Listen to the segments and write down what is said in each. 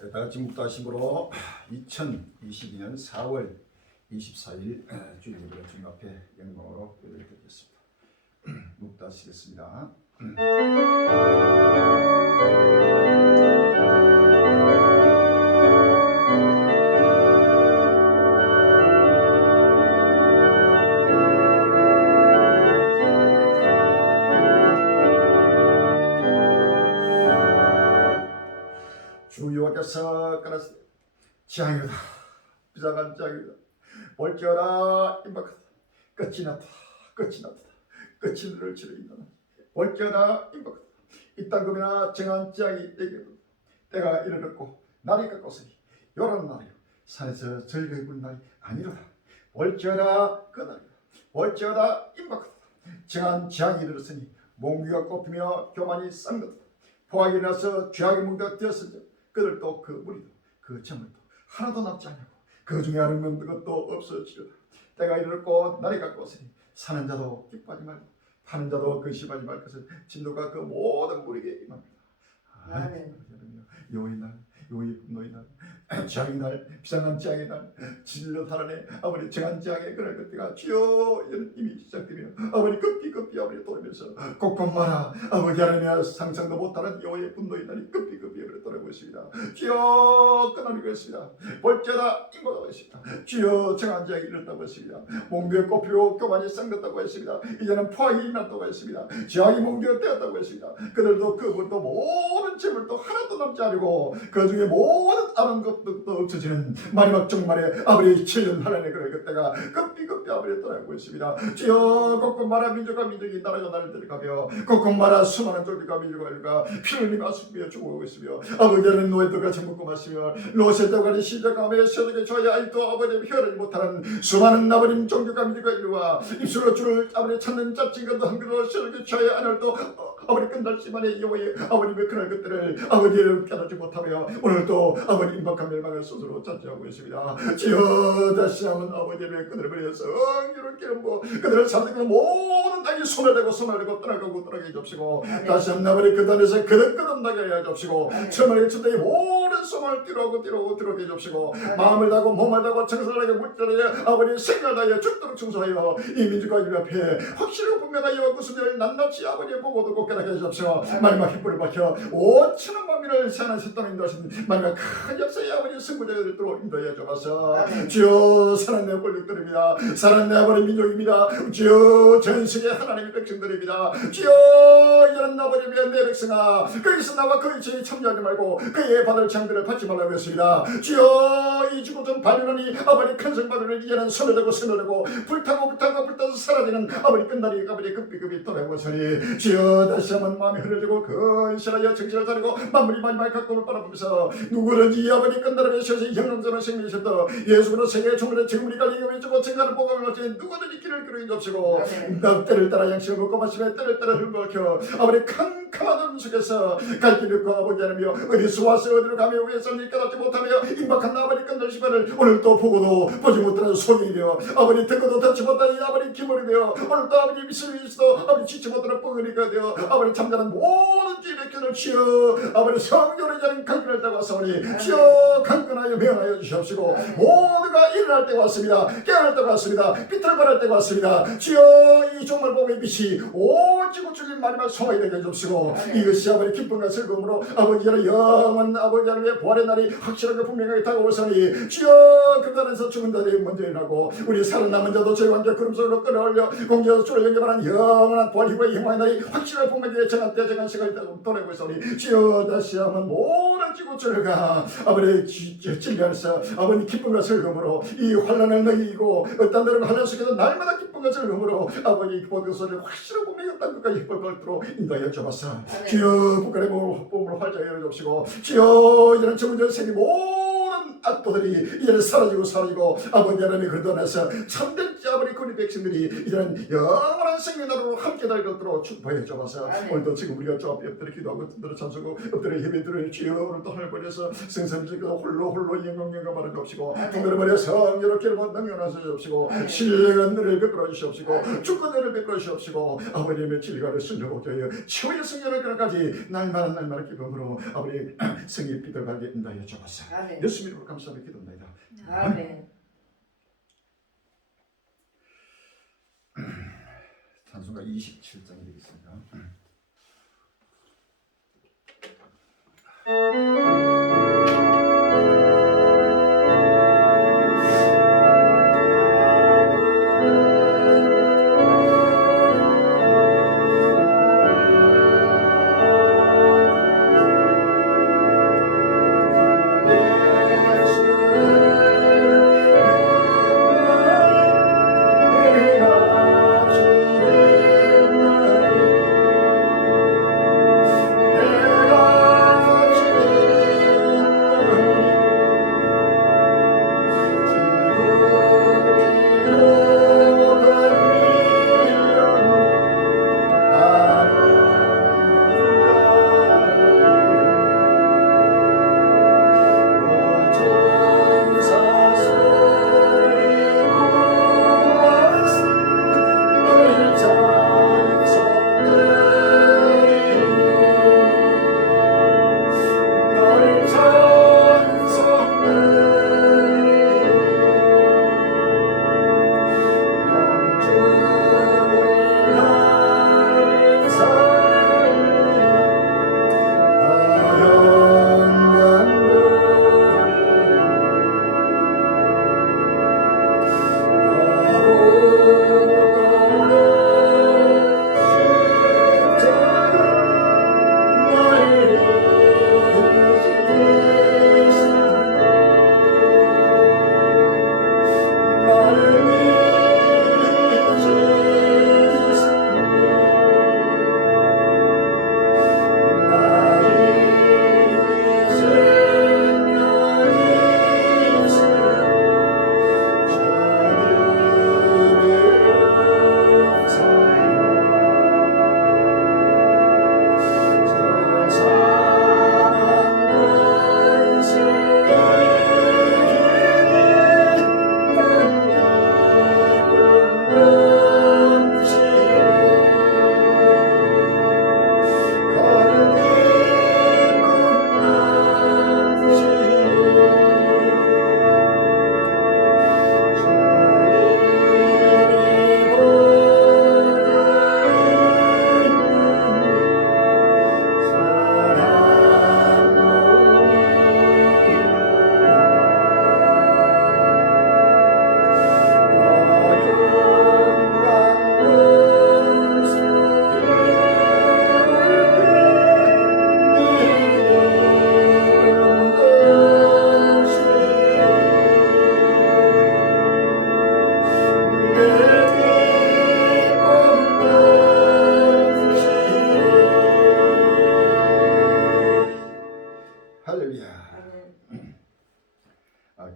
다 같이 묵다심으로 2022년 4월 24일 주일 예배를 주님 앞에 영광으로 예배를 드리겠습니다. 묵다시겠습니다. 주 여호와께서 가라사대 지향이다 비장한 지향이다 볼지어다 임박하다 끝이 났다 끝이 났다 끝이 너를 치르인다 볼지어다 임박하다 이땅 금이나 정한 지향이 내게 때가 이르렀고 날이 가까웠으니 요런 날이요 산에서 즐거이 부는 날이 아니로다 볼지어다 그 날이다 볼지어다 임박하다 정한 지향이 이르렀으니 몽귀가 꼽히며 교만이 쌍긋다 포악이 일어나서 죄악의 몽귀가 되었으니 그들도 그 무리도 그 재물도 하나도 남지 않냐고 그 중에 아는 것도 없어지리라. 때가 이르렀고 날이 가까웠으니 사는 자도 기뻐하지 말고 파는 자도 근심하지 말 것을 진노가 그 모든 무리에게 임합니다. 여호의 날 여호의 분노의 날 지향의 날 비상한 지향의 날 진리로 살아내 아버지 정한 지향의 그날 그때가 주여 이미 시작되며 아버지 급히 아버지 돌면서 꼭꼭 말아 아버지 하나님의 상상도 못하는 여호의 분노의 날이 급히 아버지 돌아보십니다. 주여 끝나는 것입니다. 볼지어다 임박하고 있습니다. 주여 정한 지향이 이렇다고 했습니다. 몽비에 꼽히고 교만이 쌍겼다고 했습니다. 이제는 포악이 일어났다고 했습니다. 지향이 몽비가 되었다고 했습니다. 그들도 그분도 모든 재물도 하나도 남지 않고 그 중에 모든 아는 것도 없어지는 마지막 종말에 아버지 7년 하나님의 그때가 급히 아버지 떠나고 있습니다. 주여 꼭꼭 말아 민족과 민족이 나라가 나를 들어가며 꼭꼭 말아 수많은 족들과 민족과 피를 흘리며 숨겨 죽어오고 있으며 아버지는 노예도 같이 먹고 마시며 로세도가니 시작하며 세상에 저희 아이도 아버지 혀를 못하는 수많은 아버님 종족과 민족과 인류와 입술로 주를 아버지 찾는 짜증 것도 한 그릇 세상에 저희 아들도 아버지 끝날 시간에 여호와의 아버님의 그날 것들을 아버지를 깨닫지 못하며 오늘도 아버지 임박한 멸망을 스스로 자처하고 있습니다. 주여 다시 한번 아버지의 그들을 버려서 억지로 깨닫고 그들을 사랑하는 모든 땅이 손을 대고 떠나가고 떠나게 해줍시고 다시 한번 아버지 그 단에서 그릇나게 해줍시고 천만의 천대의 모든 소망을 뛰어오게 해줍시고 마음을 다하고 몸을 다하고 정성을 다하고 물질을 다하여 아버지 생각을 다하여 죽도록 충성하여 이 민족과 인류 앞에 확실하고 분명하여 여호와 구수들을 낱낱이 아버지 보고 듣고 깨닫게 해주십시오. 마지막 햇불을 밝혀 5천원 만민을 세안하신 땅에 인도하신 마지막 큰 역사의 아버지 승부자들을 또 인도해 주옵소서. 주여 사랑내 권력들입니다. 사랑내 아버지 민족입니다. 주여 전 세계 하나님의 백성들입니다. 주여 이런 아버지의 내 백성아 거기서 나와 그의 죄에 참여하지 말고 그의 받을 장들을 받지 말라고 했습니다. 주여 이 지구촌 바빌론이 아버지 큰성 바빌론이 이제는 손을 대고 불타서 사라지는 아버지 끝날이 아버지 급히 돌아오시니 주여 다시 한번 마음이 흐려지고 근실하여 정신을 차리고 만물이 마지막 각도를 바라보면서 누구든지 이 아버지 끝날에 셔서 형용전을 생명이셨다 예수로 세계의 총물에 지금 우리가 이겨주고 증가를 보고하는 것이 누구든지 길을 그르게 겹치고 때를 따라 양식을 먹고 마시며 때를 따라 흘러켜 아버지 캄캄한 어둠 속에서 갈 길을 잃고 아버지 하나며 어디서 와서 어디로 가며 위에서는 깨닫지 못하며 임박한 아버지 끝날 시간을 오늘도 보고도 보지 못하는 소경이 되어 아버지 듣고도 듣지 못하는 아버지 기물이 되어 오늘도 아버지 믿음이 있어도 아버지 지치 못하는 뻥이니까 되어 아버지 잠자는 모든 죄의 견을 치어 아버지 성령의 자는 강건할 때가 왔사오니 치어 강건하여 명하여 주시옵시고 모두가 일어날 때가 왔습니다. 깨어날 때가 왔습니다. 비틀거릴 때가 왔습니다. 주여 이 종말 복의 빛이 오지고 줄린 마지막 소망이 되게 해주시고 이것이 아버지 기쁨과 즐거움으로 아버지의 영원 아버지 하나님의 부활의 날이 확실하게 분명하게 다가오사니 주여 그 날에서 죽은 자들이 먼저 일어나고 우리 살아남은 자도 저희 완전 구름 속으로 끌어올려 공개해서 주를 연결하는 영원한 부활 희고의 영광의 날이 확실하게 분명하게 정한 때 정한 시간이 떠나고 있사오니 주여 다시 한번 모든 지구촌을가 아버지 진리하면서 아버지 기쁨과 즐거움으로 이 환난을 넘기고 어떤 데는 환난 속에서 날마다 기쁨과 즐거움으로 아버지 모든 소리를 확실하게 분명히 어떤 것까지 벌벌도록 인도하여 주옵소서. 주여 북한의 몸으로 활짝 열어주시고 주여 이제는 정전 세계 모든 모든 악도들이 이제는 사라지고 아버지 하나님의 그릇 안에서 참된 아버지 우리 백성들이 이제는 영원한 생명 나라로 함께 날 것들로 축복해 주옵소서. 오늘도 지금 우리가 저 앞에 엎드려 기도하고 엎드려 찬송하고 엎드려 예배드려 주여 오늘도 하늘 버려서 성삼지가 홀로 영광 말을 주옵시고 중간에 버려서 이렇게 능력하셔 주옵시고 신령한 은혜를 베풀어 주시옵시고 주권을 베풀어 주시옵시고 아버님의 진리가를 순종하게 하여 치유의 성령의 그날까지 날마다 기쁨으로 아버지 성일 비들가게 인도하여 주옵소서. 예수 이름으로 감사하며 기도합니다. 아멘. 찬송가 27장 되겠습니다.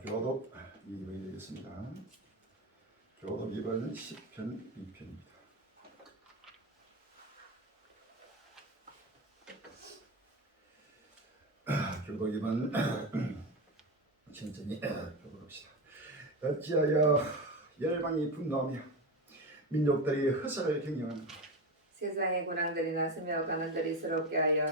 교독 2번이 되겠습니다. 교독 2번은 10편 2편입니다. 교독 2번 천천히 교독합시다. 어찌하여 열방이 분노하며 민족들이 허사를 경영하는가. 세상의 군왕들이 나서며 가난들이 서럽게 하여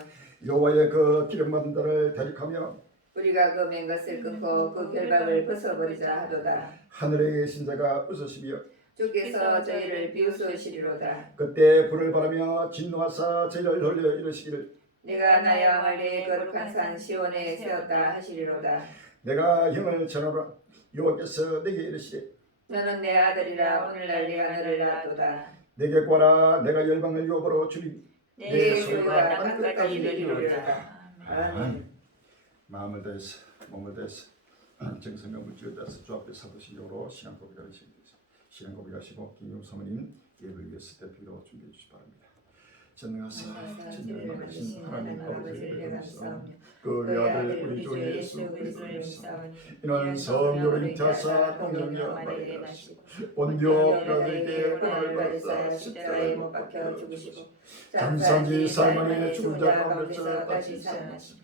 여호와의 그 기름 받은 자를 대적하며 우리가 그 맨 것을 끊고 그 결박을 벗어버리자 하도다. 하늘에 계신 자가 웃으시며 주께서 저희를 비웃으시리로다. 그때 불을 바라며 진노하사 저희를 돌려 이르시기를 내가 나의 왕을 내 거룩한 산 시온에 세웠다 하시리로다. 내가 형을 전하라. 여호와께서 내게 이르시되 너는 내 아들이라 오늘날 내가 너를 낳았도다. 내게 구하라. 내가 열방을 유업으로 주리. 내 소유가 땅끝까지 이르리로다. 아멘. 마음을 다해서 몸을 다해서 정성과 물질을 다해서 주 앞에 사도신경으로 시간 고백하시고 긴급 사모님 예배를 위해서 대표로 준비해 주시기 바랍니다. 전능하사 진리를 만드신 하나님 아버지를 감사하며 그 외아들 우리 주 예수 그리스도를 믿사오니 이는 성령을 잉태하사 동정녀 마리아에 나시고 본디오 빌라도에게 고난을 받으사 십자가에 못 박혀 죽으시고 장사지 살만에 죽은 자 가운데서 다시 살아나시고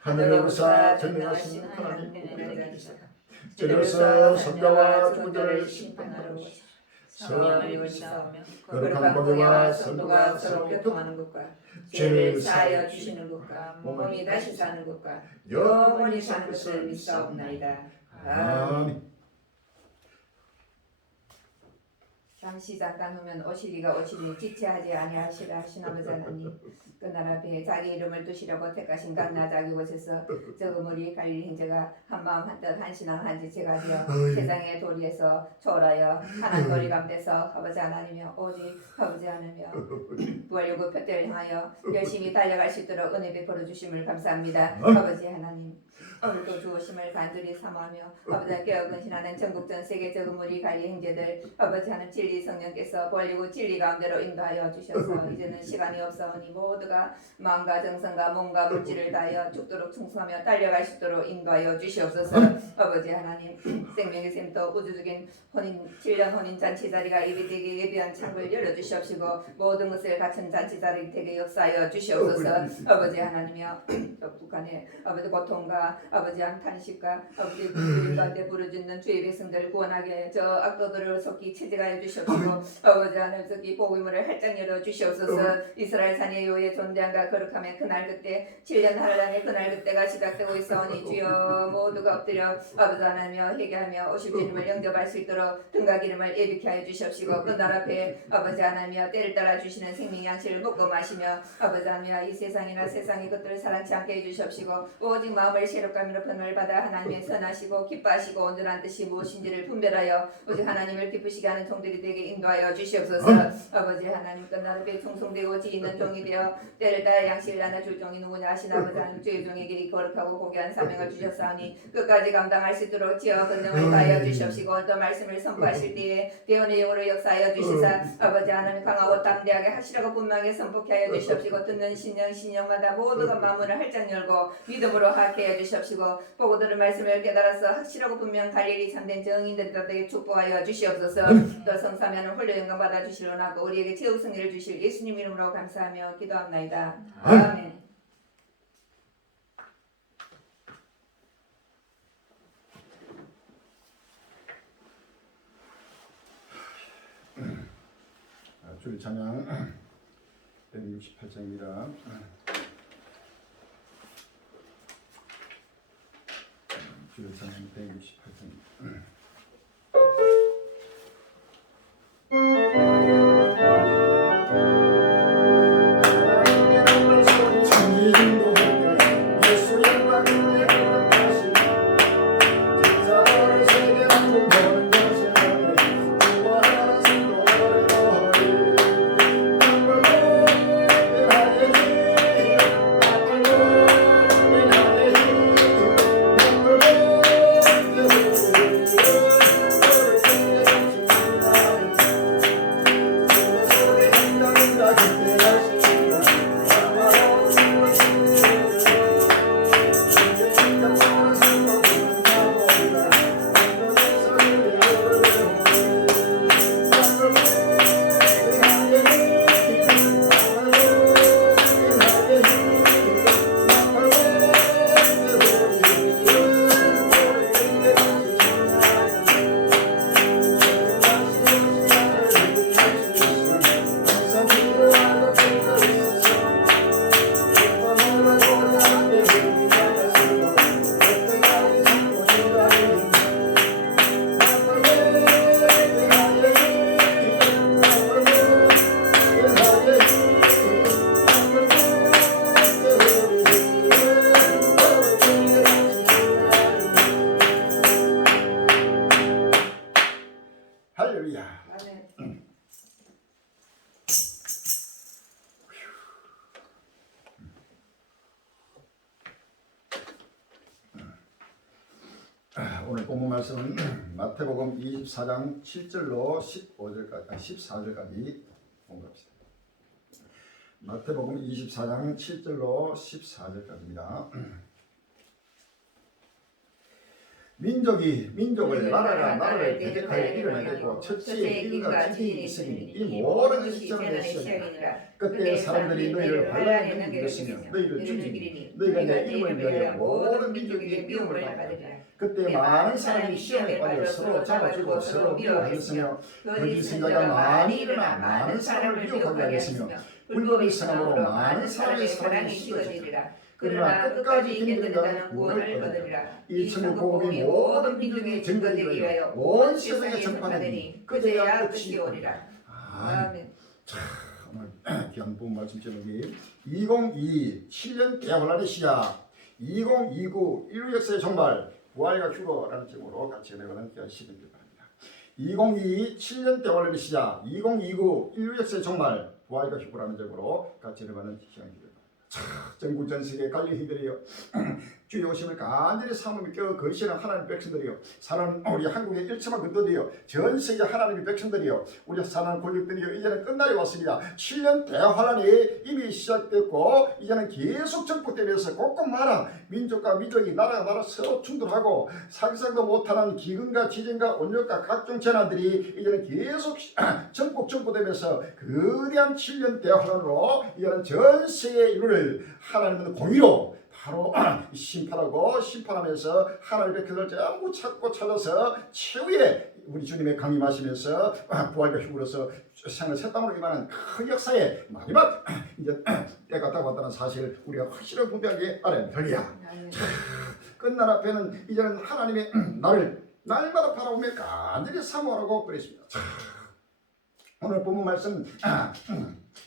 하늘에 오르사 전능하신 하나님 우편에 계시다. 저리로서 선자와 죽은 자를 심판하러 오시고 성령을 요시사오며 거룩한 공의와 선도가 서로 교통하는 것과 죄를 사하여 주시는 것과 몸이 다시 사는 것과 영원히 사는 것을 믿사옵나이다. 아멘. 잠시 잠깐 후면 오시리가 오시니 지체하지 아니하시라 하신 아버지 하나님, 그날 앞에 자기 이름을 두시려고 택하신 강나 자기 곳에서 저그물이 갈릴 형제가 한마음 한뜻 한신앙 한지체가 되어 세상의 도리에서 초월하여 하나님 거리 가운데서 아버지 하나님이여 오직 아버지 하나님이여 부활요구 표대를 향하여 열심히 달려갈 수 있도록 은혜 베풀어 주심을 감사합니다. 아버지 하나님, 오늘도 주오심을 간절히 사모하며 아버지 깨어 근신하는 전국 전 세계 저그물이 갈릴 형제들 아버지 하나님 진리 성령께서 권리고 진리 가운데로 인도하여 주셔서 이제는 시간이 없사오니 모두가 마음과 정성과 몸과 물질을 다하여 죽도록 충성하며 달려갈 수 있도록 인도하여 주시옵소서. 아버지 하나님, 생명의 샘도 우주적인 혼인 7년 혼인 잔치 자리가 예비되게 예비한 창을 열어 주시옵시고 모든 것을 갖춘 잔치 자리 되게 역사하여 주시옵소서. 아버지 하나님이여 북한의 아버지 고통과 아버지 한 탄식과 아버지 우리 가운데 부르짖는 주의 백성들 구원하게 저 악도들을 속히 체제하여 주시옵시고 아버지 하나님 속히 복음을 활짝 열어 주시옵소서. 이스라엘 산의 요의 존대함과 거룩함의 그날 그때 7년 한란의 그날 그때가 시작되고 있사오니 주여 모두가 엎드려 아버지 하나님여 회개하며 오실 주님을 영접할 수 있도록 등과 기름을 예비케 하여 주시옵시고 그날 앞에 아버지 하나님여 때를 따라 주시는 생명 양식을 먹고 마시며 아버지 하나님여 이 세상이나 세상의 것들을 사랑치 않게 해주시옵시고 오직 마음을 새롭감으로 변화를 받아 하나님의 선하시고 기뻐하시고 온전한 뜻이 무엇인지를 분별하여 오직 하나님을 기쁘시게 하는 종들이 되게 인도하여 주시옵소서. 아버지 하나님 끝날 앞에 충성되고 지있는 종이 되어 때를 따라 양식을 나눠줄 종이 누구냐 하신 아버지 하나님 주의 종의 길이 거룩하고 고귀한 사명을 주셨사오니 끝까지 감당할 수 있도록 지어 권능을 다하여 주시옵시고 또 말씀을 선포하실 때에 대원의 영으로 역사하여 주시사 아버지 하나님 강하고 담대하게 하시라고 분명하게 선포케 하여 주시옵시고 듣는 신령마다 모두가 마음을 활짝 열고 믿음으로 하게 하여 주시옵시고 보고 들은 말씀을 깨달아서 확실하고 분명 갈릴리 참된 정인들에게 축복하여 주시옵소서. 또 성사면은 홀로 영광 받아 주시려나고 우리에게 최후 승리를 주실 예수님 이름으로 감사하며 기도합나이다. 아멘. 주일 찬양 168장입니다. 주일 찬양 168장. 할렐루야. 오늘 본문 말씀은 마태복음 24장 7절로 15절까지 14절까지 공부합시다. 마태복음 24장 7절로 14절까지입니다. 민족이 민족을 나라가 나라를 대적하여 일어나겠고 첫째의 기근과 지진이 있으니 이 모든 것이 재난의 시작이니라. 그때 사람들이 너희를 환란에 넘기겠으며 너희를 죽이니 너희가 내 이름을 위하여 모든 민족에게 미움을 받으리라. 그때 많은 사람이 시험에 빠져 서로 잡아주고 서로 미워하였으며 거짓 선자가 많이 일어나 많은 사람을 미혹하게 하겠으며 불법의 성함으로 많은 사람의 사랑이 식어지리라. 그러나 끝까지 힘든 자는 구원을 얻으리라. 이 천국 복음이 모든 민족에 전가되기 위하여 온 세상에 전파되니 그제야 끝이 오리라. 아멘. 자, 오늘 귀한 본 말씀 제목이 2022 7년 대환란의 시작 2029 인류 역사의 종말 부활과 휴거라는 제목으로 같이 해나가는 귀한 시간이길 바랍니다. 2022 7년 대환란의 시작 2029 인류 역사의 종말 부활과 휴거라는 제목으로 같이 해나가는 시간입니다. 전국 전 세계 갈릴리들이여 주의 오심을 간절히 사모하며 껴 거시는 하나님의 백성들이여 사는 우리 한국의 일처만 근도되어 전 세계 하나님의 백성들이여 우리 사는 권력들이여 이제는 끝날이 왔습니다. 7년 대환란이 이미 시작됐고 이제는 계속 전폭되면서 곳곳마다 민족과 민족이 나라가 나라 서로 충돌하고 상상도 못하는 기근과 지진과 온역과 각종 재난들이 이제는 계속 전폭되면서 거대한 7년 대환란으로 이제는 전 세계 인류를 하나님은 공의로 바로 심판하고 심판하면서 하나님의 백성을 전부 찾고 찾아서 최후의 우리 주님의 강림하시면서 부활과 휴거로서 세상을 새 땅으로 임하는 큰 역사의 마지막 이제 때가 다가왔다는 사실 우리가 확실하게 분명하게 알아야 됩니다. 끝날 앞에는 이제는 하나님의 나를 날마다 바라보며 간절히 사모하라고 그랬습니다. 오늘 본문 말씀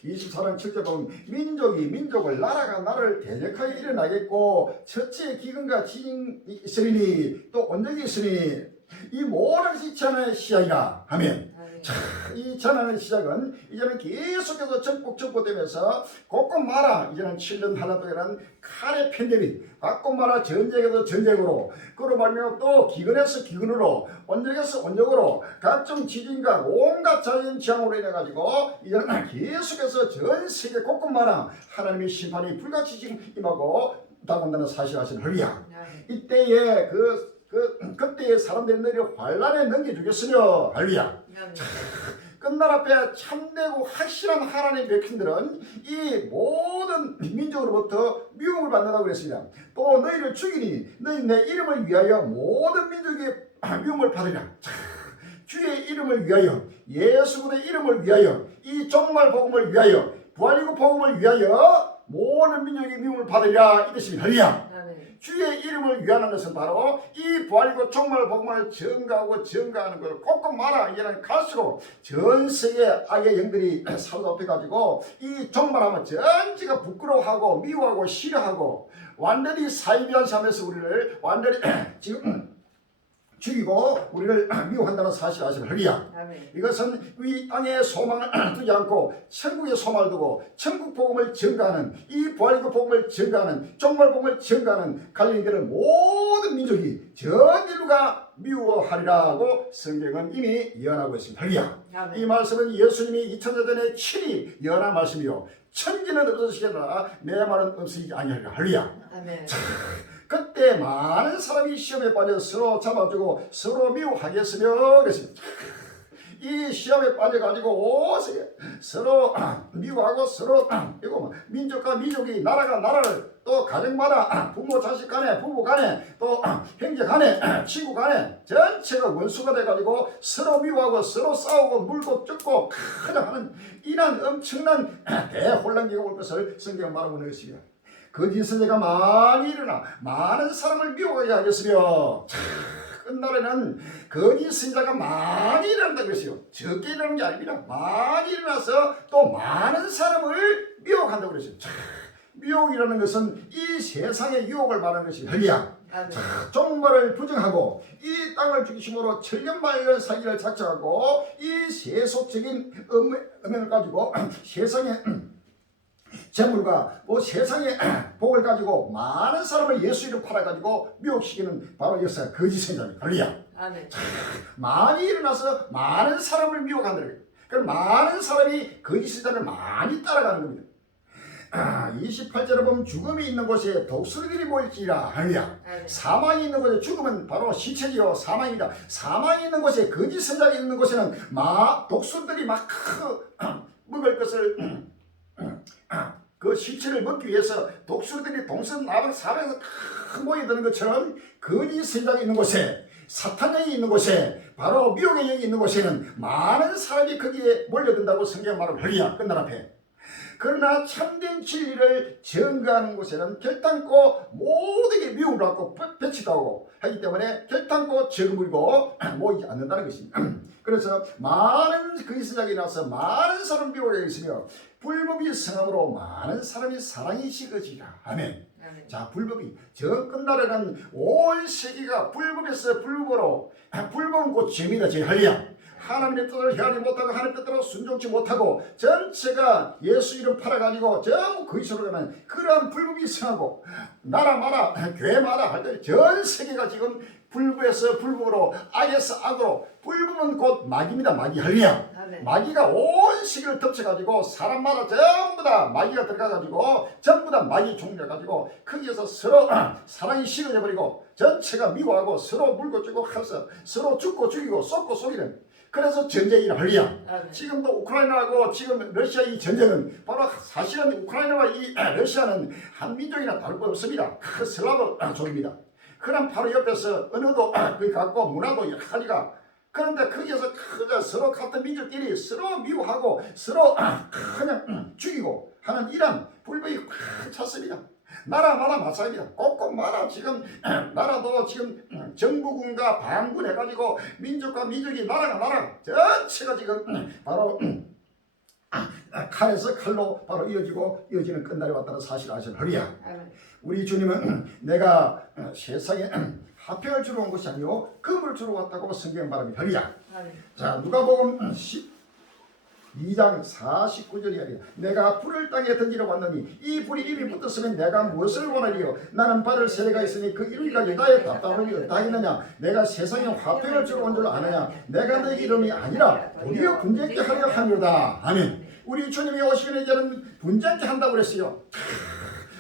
24장 7절 보면 민족이 민족을 나라가 나라를 대적하여 일어나겠고 첫째의 기근과 지진이 있으리니 또 온역이 있으니 이 모든 것이 재난의 시작이라 하면 자, 이 재난의 시작은 이제는 계속해서 전폭되면서 곳곳마다 이제는 7년 하나 동안은 칼의 팬데믹 곳곳마다 전쟁에서 전쟁으로 그로 말미암아 또 기근에서 기근으로 온역에서 온역으로 각종 지진과 온갖 자연재앙으로 인해 가지고 이제는 계속해서 전 세계 곳곳마다 하나님의 심판이 불같이 지금 임하고 다가온다는 사실 아시는 할렐루야. 이때에 그때의 사람들이 너희를 환란에 넘겨주겠으며 할렐루야. 끝날 앞에 참되고 확실한 하나님의 백성들은 이 모든 민족으로부터 미움을 받는다고 그랬습니다. 또 너희를 죽이니 너희 내 이름을 위하여 모든 민족의 미움을 받으리라. 주의 이름을 위하여 예수 그리스도의 이름을 위하여 이 종말 복음을 위하여 부활이고 복음을 위하여 모든 민족의 미움을 받으리라 이 뜻입니다. 할렐루야. 주의 이름을 위하는 것은 바로 이 부활이고 종말 복음을 증가하고 증가하는 것을 곳곳마다 이제는 갈수록 전 세계 악의 영들이 사로잡혀가지고 이 종말하면 전체가 부끄러워하고 미워하고 싫어하고 완전히 사이비한시하면서 우리를 완전히 지금 죽이고 우리를 미워한다는 사실 아시면 할렐루야. 이것은 이 땅에 소망을 두지 않고 천국에 소망을 두고 천국 복음을 증가하는 이 부활의 복음을 증가하는 종말 복음을 증가하는 갈릴리를 모든 민족이 전 인류가 미워하리라고 성경은 이미 예언하고 있습니다. 할렐루야. 이 말씀은 예수님이 2000년 전에 친히 예언한 말씀이요 천지는 없어지시려나 내 말은 없으시지 아니하리라. 할렐루야. 그때 많은 사람이 시험에 빠져 서로 잡아주고 서로 미워하겠으며 그랬습니다. 이 시험에 빠져가지고 서로 미워하고 서로 이거 민족과 민족이 나라가 나라를 또 가정마다 부모 자식 간에 부부 간에 또 형제 간에 친구 간에 전체가 원수가 돼가지고 서로 미워하고 서로 싸우고 물고 뜯고 가장 하는 이런 엄청난 대혼란기가 올 것을 성경은 말하고 있는 것입니다. 거짓 선지자가 많이 일어나 많은 사람을 미워하게 하겠으며 끝날에는 거짓 선지자가 많이 일어난다고 했어요. 적게 일어나는 게 아닙니다. 많이 일어나서 또 많은 사람을 미혹한다고 그랬어요. 미혹이라는 것은 이 세상의 유혹을 말하는 것이 할렐루야. 종말을 부정하고 이 땅을 중심으로 천년만년 사기를 작정하고 이 세속적인 음행을 가지고 세상에 재물과 뭐 세상의 복을 가지고 많은 사람을 예수 이름 팔아가지고 미혹시키는 바로 역사가 거짓 선지자입니다. 할렐루야. 많이 일어나서 많은 사람을 미혹한다. 그럼 많은 사람이 거짓 선지자를 많이 따라가는 겁니다. 28절에 보면 죽음이 있는 곳에 독수리들이 모일지라. 할렐루야. 아멘. 사망이 있는 곳에 죽음은 바로 시체지요. 사망입니다. 사망이 있는 곳에 거짓 선자가 있는 곳에는 독수리들이 막 먹을 것을 그 시체를 먹기 위해서 독수리들이 동서남북 사방에서 모여드는 것처럼 거짓 선자가 있는 곳에, 사탄령이 있는 곳에, 바로 미혹의 영이 있는 곳에는 많은 사람이 거기에 몰려든다고 성경 말을 할렐루야. 끝난 앞에. 그러나 참된 진리를 증거하는 곳에는 결단코 모두에게 미움을 받고 배치도 하고 하기 때문에 결단코 적음을고 모이지 않는다는 것입니다. 그래서 많은 그리스도자가 일어나서 많은 사람 미혹에 있으며 불법이 성함으로 많은 사람이 사랑이 식어지라. 아멘. 아멘. 자, 불법이 저 끝날에는 온 세계가 불법에서 불법으로, 불법은 곧 죄입니다. 제 할렐루야. 하나님의 뜻을 헤아리지 못하고 하나님의 뜻대로 순종치 못하고 전체가 예수 이름 팔아가지고 전부 그리스도로 가는 그러한 불법이 성하고 나라마다 교회마다 할 때 전 세계가 지금 불법에서 불법으로, 악에서 악으로, 불법은 곧 마귀입니다. 마귀. 할렐루야. 아멘. 마귀가 온 세계를 덮쳐가지고 사람마다 전부 다 마귀가 들어가가지고 전부 다 마귀 종려가지고 거기에서 서로 사랑이 식어져 버리고 전체가 미워하고 서로 물고 쥐고 해서 서로 죽고 죽이고 쏟고 속이는, 그래서 전쟁이라. 할렐루야. 아멘. 지금도 우크라이나하고 지금 러시아 이 전쟁은 바로 사실은 우크라이나와 이 러시아는 한 민족이나 다를 바 없습니다. 그 슬라브 족입니다. 그럼 바로 옆에서 언어도 거의 같고 문화도 여러 가지가, 그런데 거기에서 그저 서로 같은 민족끼리 서로 미워하고 서로 그냥 죽이고 하는 이런 불법이 확 찼습니다. 나라마다 마찬가지입니다. 곳곳마다 지금 나라도 지금 정부군과 반군 해가지고 민족과 민족이 나라가 전체가 지금 바로 칼에서 칼로 바로 이어지는 끝날이 왔다는 사실을 아시는 할렐루야. 우리 주님은 내가 세상에 화평을 주러 온 것이 아니요 금을 주러 왔다고 성경 말합니다. 할렐루야. 자, 누가복음 2장 49절이야. 내가 불을 땅에 던지러 왔느니 이 불이 입이 붙었으면 내가 무엇을 원하리요? 나는 받을 세례가 있으니 그 이루기까지 나의 답답함이 어디다 있느냐? 내가 세상에 화평을 주러 온 줄 아느냐? 내가 내 이름이 아니라 도리어 분쟁케 하려 함이로다. 아멘. 우리 주님이 오시면 이제는 분쟁케 한다고 그랬어요.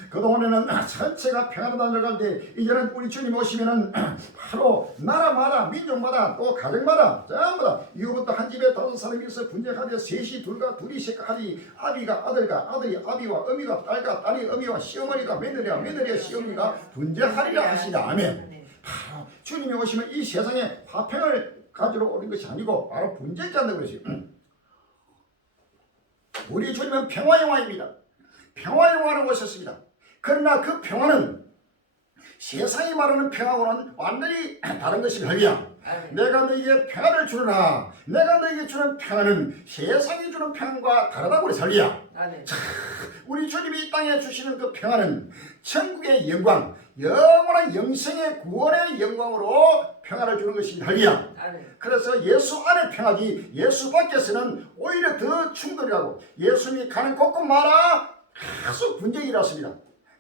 그동안에는 전체가 평안하다 들어갈 이제는 우리 주님 오시면은 바로 나라마다 민족마다 또 가정마다 전부 다 이거부터 한 집에 5사람이 있어 분쟁하되 셋이 둘이 셋하니 아비가 아들과 아들이 아비와 어미가 딸과 딸이 어미와 시어머니가 며느리와 시어머니가 분쟁하리라 하시다. 아멘. 바로 주님이 오시면 이 세상에 화평을 가지러 오는 것이 아니고 바로 분쟁케 한다고 그랬어요. 우리 주님은 평화의 왕입니다. 평화의 왕으로 오셨습니다. 그러나 그 평화는 세상이 말하는 평화와는 완전히 다른 것입니다. 할렐루야. 내가 너에게 평화를 주노라. 내가 너에게 주는 평화는 세상이 주는 평화과 다르다고 그래서 할렐루야. 우리 주님이 이 땅에 주시는 그 평화는 천국의 영광, 영원한 영생의 구원의 영광으로 평화를 주는 것입니다. 할렐루야. 그래서 예수 안의 평화지 예수 밖에서는 오히려 더 충돌이라고. 예수님이 가는 곳곳마다 계속 분쟁이 일어났습니다.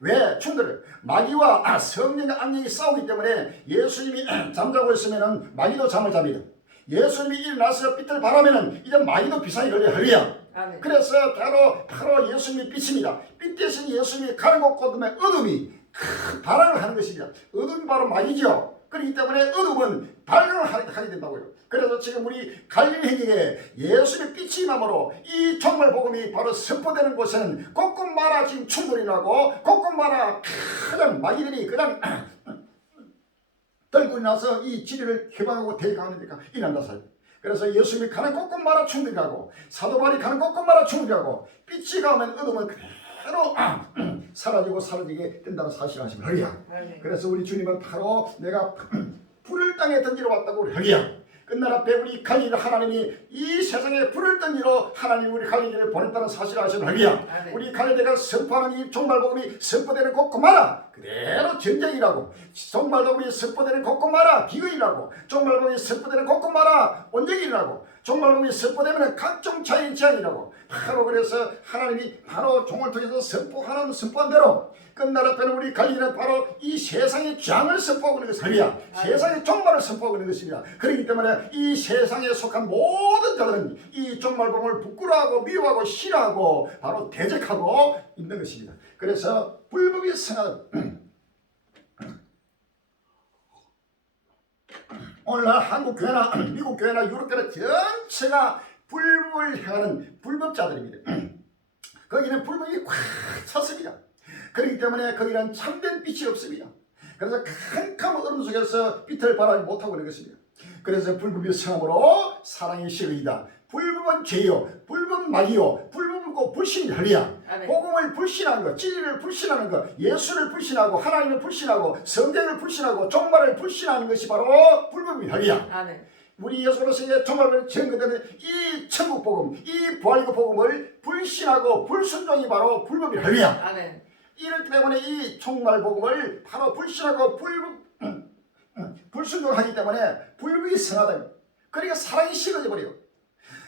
왜 충돌을? 마귀와 성령과 악령이 싸우기 때문에 예수님이 잠자고 있으면 마귀도 잠을 잡니다. 예수님이 일어나서 빛을 발하면 이제 마귀도 비상이 걸려요. 할렐루야. 그래서 바로 예수님이 빛입니다. 빛 대신 예수님이 가는 곳곳에 어둠이 발악을 하는 것입니다. 어둠이 바로 마귀죠. 그렇기 때문에 어둠은 발광을 하게 된다고요. 그래서 지금 우리 갈릴리에 예수의 빛이 임함으로 이 종말 복음이 바로 선포되는 곳에는 곳곳마다 지금 충돌이 나고 곳곳마다 그냥 마귀들이 그냥 떨고 나서 이 진리를 개방하고 대강하니까 일어난다 사실. 그래서 예수님이 가는 곳곳마다 충돌이 나고 사도바울이 가는 곳곳마다 충돌이 나고 빛이 가면 어둠은 그대로 사라지게 된다는 사실을 아시면 할렐루야. 그래서 우리 주님은 바로 내가 불을 땅에 던지러 왔다고 할렐루야. 끝날 앞에 우리 갈릴리 하나님이 이 세상에 불을 던지러 하나님 우리 갈릴리를 보냈다는 사실을 아시면 할렐루야. 우리 갈릴리가 선포하는 이 종말복음이 선포되는 곳곳마다 그대로 전쟁이라고, 종말복음이 선포되는 곳곳마다 기근이라고, 종말복음이 선포되는 곳곳마다 온전이라고, 종말복음이 선포되면 각종 자연 재앙이라고. 바로 그래서 하나님이 바로 종을 통해서 선포한 대로 끝날 앞에는 우리 갈릴리는 바로 이 세상의 장을 선포하고 있는 것입니다. 세상의 종말을 선포하고 있는 것입니다. 그렇기 때문에 이 세상에 속한 모든 자들은 이 종말복음을 부끄러워하고 미워하고 싫어하고 바로 대적하고 있는 것입니다. 그래서 불법이 성하는 오늘날 한국 교회나 미국 교회나 유럽 교회 전체가 불법을 향하는 불법자들입니다. 거기는 불법이 꽉 찼습니다. 그렇기 때문에 거기는 참된 빛이 없습니다. 그래서 캄캄한 어둠 속에서 빛을 발하지 못하고 있는 것입니다. 그래서 불법이 성함으로 사랑이 식으이다. 불법은 죄요, 불법 마귀요, 불법은 곧 불신혈이야. 복음을 불신하는 것, 진리를 불신하는 것, 예수를 불신하고 하나님을 불신하고 성경을 불신하고 종말을 불신하는 것이 바로 불법의 혈이야. 우리 예수 그리스도의 종말을 증거되는 이 천국 복음, 이 부활의 복음을 불신하고 불순종이 바로 불법의 혈이야. 이렇기 때문에 이 종말 복음을 바로 불신하고 불순종하기 때문에 불법이 성하다. 그러니까 사랑이 식어져 버려요.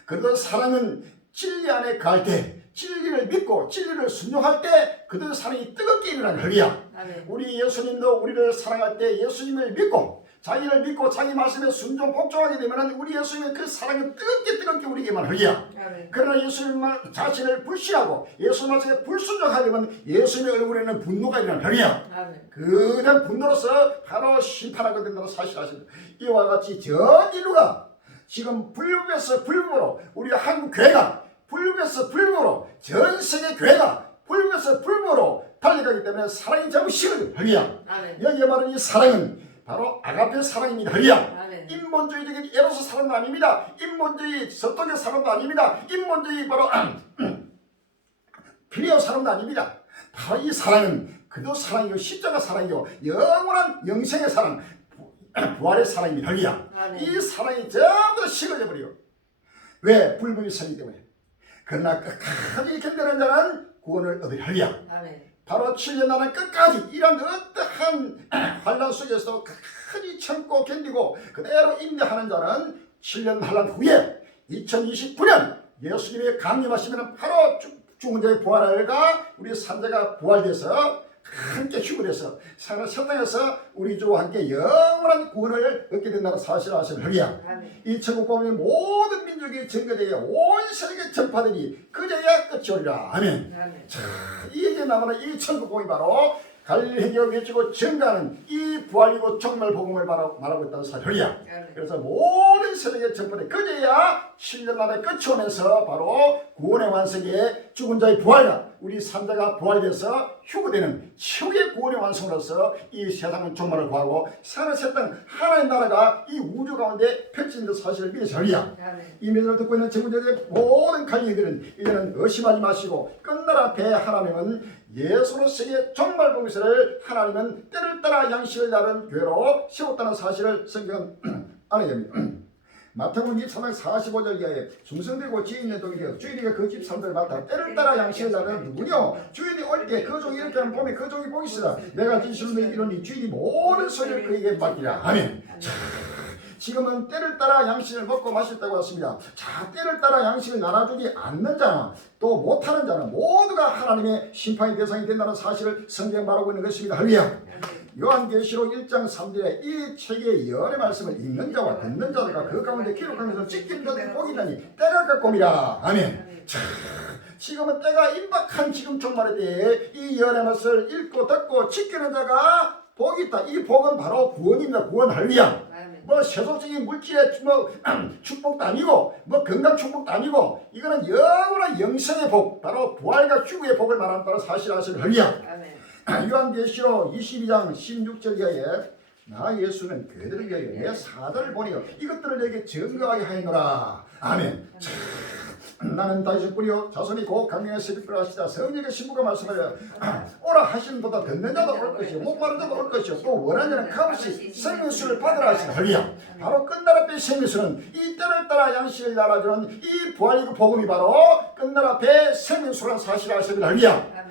그래도 사랑은 진리 안에 갈 때, 진리를 믿고 진리를 순종할 때 그들 사랑이 뜨겁게 일어나는 혈이야. 우리 예수님도 우리를 사랑할 때 예수님을 믿고 자기를 믿고 자기 말씀에 순종 복종하게 되면 우리 예수님의 그 사랑은 뜨겁게 우리에게만 혈이야. 그러나 예수님 자신을 불신하고 예수 말씀에 불순종하게 되면 예수님의 얼굴에는 분노가 일어나는 혈이야. 그런 분노로서 바로 심판하게 된다는 사실 아십니까? 이와 같이 전 인류가 지금 불법에서 불법으로 우리 한국 교회가 불법에서 불법으로 전 세계 교회가 불법에서 불법으로 달려가기 때문에 사랑이 전부 식어져 혈이야. 여기에 말하는 이 사랑은 바로 아가페 사랑입니다. 혈이야. 인본주의적인 에로스 사랑도 아닙니다. 인본주의 서쪽의 사랑도 아닙니다. 인본주의 바로 필리오 사랑도 아닙니다. 바로 이 사랑은 그도 사랑이요 십자가 사랑이요 영원한 영생의 사랑 부활의 사랑입니다. 혈이야. 이 사랑이 전부 다 식어져 버려요. 왜? 불법이 성이기 때문에. 그러나 끝까지 견디는 자는 구원을 얻을 혈이야. 바로 7년 나는 끝까지 이런 어떠한 환란 속에서도 끝까지 참고 견디고 그대로 인내하는 자는 7년 환란 후에 2029년 예수님의 강림하시면 바로 죽은 자의 부활과 우리 산자가 부활돼서 함께 휴거돼서 세상에서 우리 주와 함께 영원한 구원을 얻게 된다는 사실을 아시는 혈이야. 이 천국 복음이 모든 민족이 전개되게 온 세계에 전파되니 그제야 끝이 오리라. 아멘. 자, 이게 남아는 이 천국 복음이 바로 갈릴리 회개가 외치고 증가하는 이 부활이고 종말 복음을 말하고 있다는 사실이야. 그래서 모든 세상에 전파돼 그제야 7년 만에 끝이 오면서 바로 구원의 완성에 죽은 자의 부활과 우리 산자가 부활돼서 휴거되는 최후의 구원의 완성으로서 이 세상은 종말을 구하고 새하늘 땅 하나의 나라가 이 우주 가운데 펼쳐지는 사실을 믿으셔야. 이 메시지를 듣고 있는 전국의 모든 갈릴리들은 이제는 의심하지 마시고 끝날 앞에 하나님은 예수로서의 종말 복음을 하나님은 때를 따라 양식을 다른 교회로 세웠다는 사실을 성경은 알아야 됩니다. 마태복음 23장 45절 이하에 중성되고 지인의 독이 되어 주인에게 그 집 사람들을 맡아 때를 따라 양식을 다는 누구뇨? 주인이 올 때 그 종이 이렇게 하면 봄에 그 종이 복이시다. 내가 지시는 이러니 주인이 모든 소리를 그에게 맡기라. 아멘. 자, 지금은 때를 따라 양식을 먹고 마셨다고 했습니다. 자, 때를 따라 양식을 나눠주지 않는 자나 또 못하는 자는 모두가 하나님의 심판의 대상이 된다는 사실을 성경 말하고 있는 것입니다. 할렐루야. 요한계시록 1장 3절에 이 책의 열의 말씀을 읽는 자와 듣는 자가 그 가운데 기록하면서 지킨 자들이 복이라니 때가 가까움이라. 아멘. 자, 지금은 때가 임박한 지금 종말에 대해 이 열의 말씀을 읽고 듣고 지키는 자가 복이 있다. 이 복은 바로 구원입니다. 구원. 할렐루야. 뭐 세속적인 물질의 축복도 아니고 뭐 건강 축복도 아니고 이거는 영원한 영생의 복, 바로 부활과 휴거의 복을 말한다는 사실 아시는 할렐루야. 요한계시록 22장 16절 이하에 나 예수는 그들을 위하여 내 사자를 보내어 이것들을 내게 증거하게 하였노라. 아멘. 나는 다윗의 뿌리요 자손이 곧 강명의 새벽을 하시다. 성령의 신부가 말씀하여 오라 하시는 보다 듣는 자도 올 것이요 목마른 자도 올 것이요 또 원하는 자는 값없이 생명수를 받으라 하시는 할렐루야. 바로 끝날 앞에 생명수는 이 때를 따라 양식을 나눠주는 이 부활이고 복음이 바로 끝날 앞에 생명수라는 사실을 아시는 할렐루야.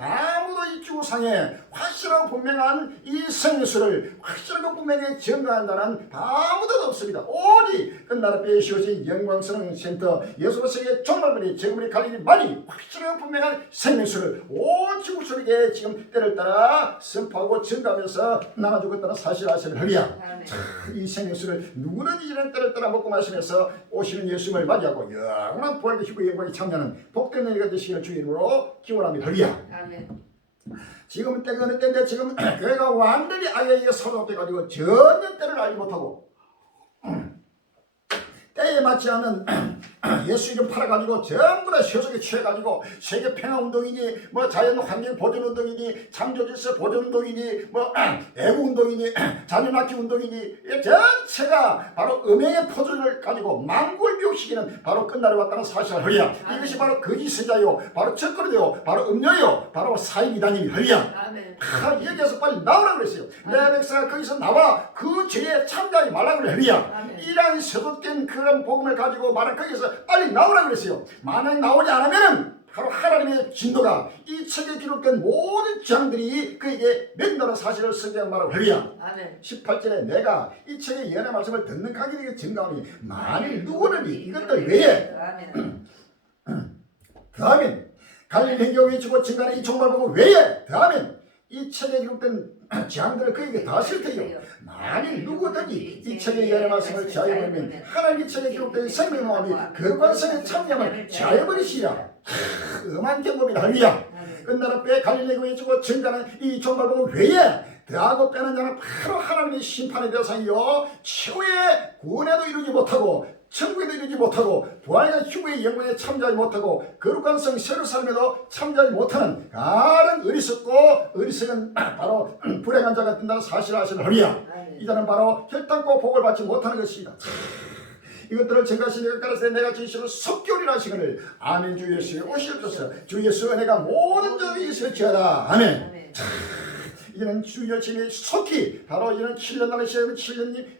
아무도 이 지구상에 확실하고 분명한 이 생수를 확실하고 분명히 증거한다는 아무도 없습니다. 오직 끝나라 배에 씌워진 영광스러운 센터 예수로서의 종말머리 제국의 갈릴리 많이 확실하고 분명한 생수를 온 지구촌에게 지금 때를 따라 선포하고 증거하면서 나눠 주겠다는 사실 아시는 허리야. 이 생수를 누구든지 이런 때를 따라 먹고 마시면서 오시는 예수님을 맞이하고 영원한 부활과 희고의 영광에 참여하는 복된 은혜가 되시기를 주의 이름으로 기원합니다. 허리야. 아멘. 지금은 때가 어느 때인데 지금 교회가 완전히 아예 소속돼가지고 전혀 때를 알지 못하고 때에 맞지 않는 예수 이름 팔아가지고 전부 다 세속에 취해가지고 세계 평화운동이니 뭐 자연환경 보존운동이니 창조질서 보존운동이니 뭐 애국운동이니 자녀낳기 운동이니 이 전체가 바로 음행의 포즈를 가지고 만국을 미혹시키는 바로 끝날에 왔다는 사실을 허리야. 이것이 바로 거짓 선자요 바로 첫거리요 바로 음료요 바로 사이비단임이 허리야. 아멘. 여기에서 빨리 나오라고 그랬어요. 내 백성아 거기서 나와 그 죄에 참가하지 말라고 그래 허리야. 이러한 세속된 그런 복음을 가지고 말한 거기서 빨리 나오라고 그랬어요. 만약 나오지 않으면 바로 하나님의 진도가 이 책에 기록된 모든 장들이 그에게 맹다는 사실을 쓰게 말하고 허리야. 18절에 내가 이 책의 예언의 말씀을 듣는 각인에게 증가하니 만일 누구든지 이것들 외에 다음엔 갈릴리 행교 외치고 증가하는 이 종말복음 외에 다음엔 이 책에 기록된 재앙들을 그에게 다 쓸 테요. 만일 누구든지 이 책의 예언의 말씀을 제하여버리면 하나님 이 책에 기록된 생명의 마음이 거룩한성에 참여함을 제하여버리시리라. 음한 경험이다. 할렐루야. 끝나는 때 갈릴리 외치고 증가하는 이 종말복음 외에 더하고 빼는 자는 바로 하나님의 심판의 대상이요 최후의 구원에도 이루지 못하고 천국에도 이르지 못하고 부활과 휴거의 영광에 참여하지 못하고 거룩한 성 세루살렘에도 참여하지 못하는 가는 어리석고 어리석은 바로 불행한 자가 된다는 사실을 아시는 허리야. 이자는 바로 혈당과 복을 받지 못하는 것이다. 이것들을 증가하신 내가 가라사대 내가 진실로 속결이라 하시거늘 아멘. 주 예수의 오시옵소서. 주 예수 은혜가 모든 자에게 있을지어다. 아멘. 이제는 주 예수님이 속히 바로 이제는 7년 나는 시간이면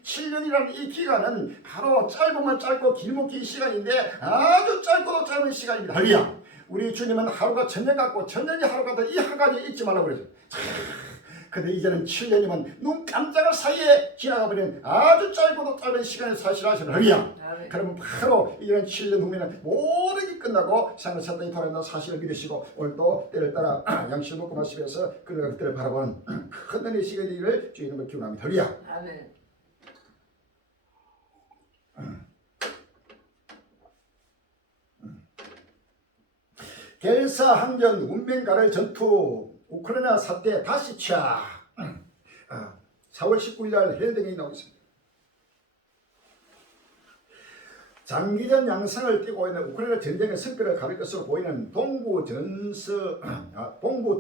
7년이라는 이 기간은 바로 짧으면 짧고 길면 긴 시간인데 아주 짧고도 짧은 시간입니다. 할렐루야. 우리 주님은 하루가 천년 같고 천년이 하루 같다 이 한 가지 잊지 말라고 그러죠. 근데 이제는 7년이면 눈 깜짝할 사이에 지나가 버리는 아주 짧고도 짧은 시간을 사실하시는 허리야. 그러면 바로 이제는 7년 후면은 모든 게 끝나고 상을 사단이 돌아온다는 사실을 믿으시고 오늘도 때를 따라 양식을 먹고 마시면서 그때를 바라보는 큰 은혜의 시간이 되기를 주의 이름으로 기원합니다. 허리야. 아멘. 겔사항전 운명가를 전투 우크라이나 사태 다시 취하 4월 19일 날 헬등이 나오고 있습니다. 장기전 양상을 띠고 있는 우크라이나 전쟁의 성과를 가릴 것으로 보이는 동부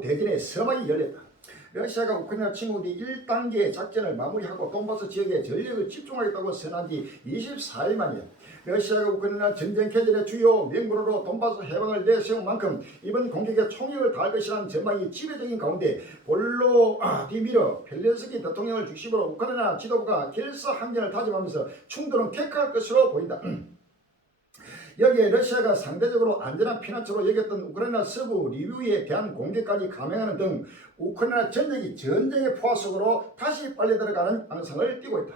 대전의 서막이 열렸다. 러시아가 우크라이나 침공뒤 1단계 작전을 마무리하고 돈바스 지역에 전력을 집중하겠다고 선언한 지 24일 만이야. 러시아가 우크라이나 전쟁 개전의 주요 명분으로 돈바스 해방을 내세운 만큼 이번 공격에 총력을 다할 것이라는 전망이 지배적인 가운데 볼로디미르 벨렌스키 대통령을 중심으로 우크라이나 지도부가 결사항전을 다짐하면서 충돌은 격화할 것으로 보인다. 여기에 러시아가 상대적으로 안전한 피난처로 여겼던 우크라이나 서부 리비우에 대한 공격까지 감행하는 등 우크라이나 전역이 전쟁의 포화 속으로 다시 빨려 들어가는 양상을 띠고 있다.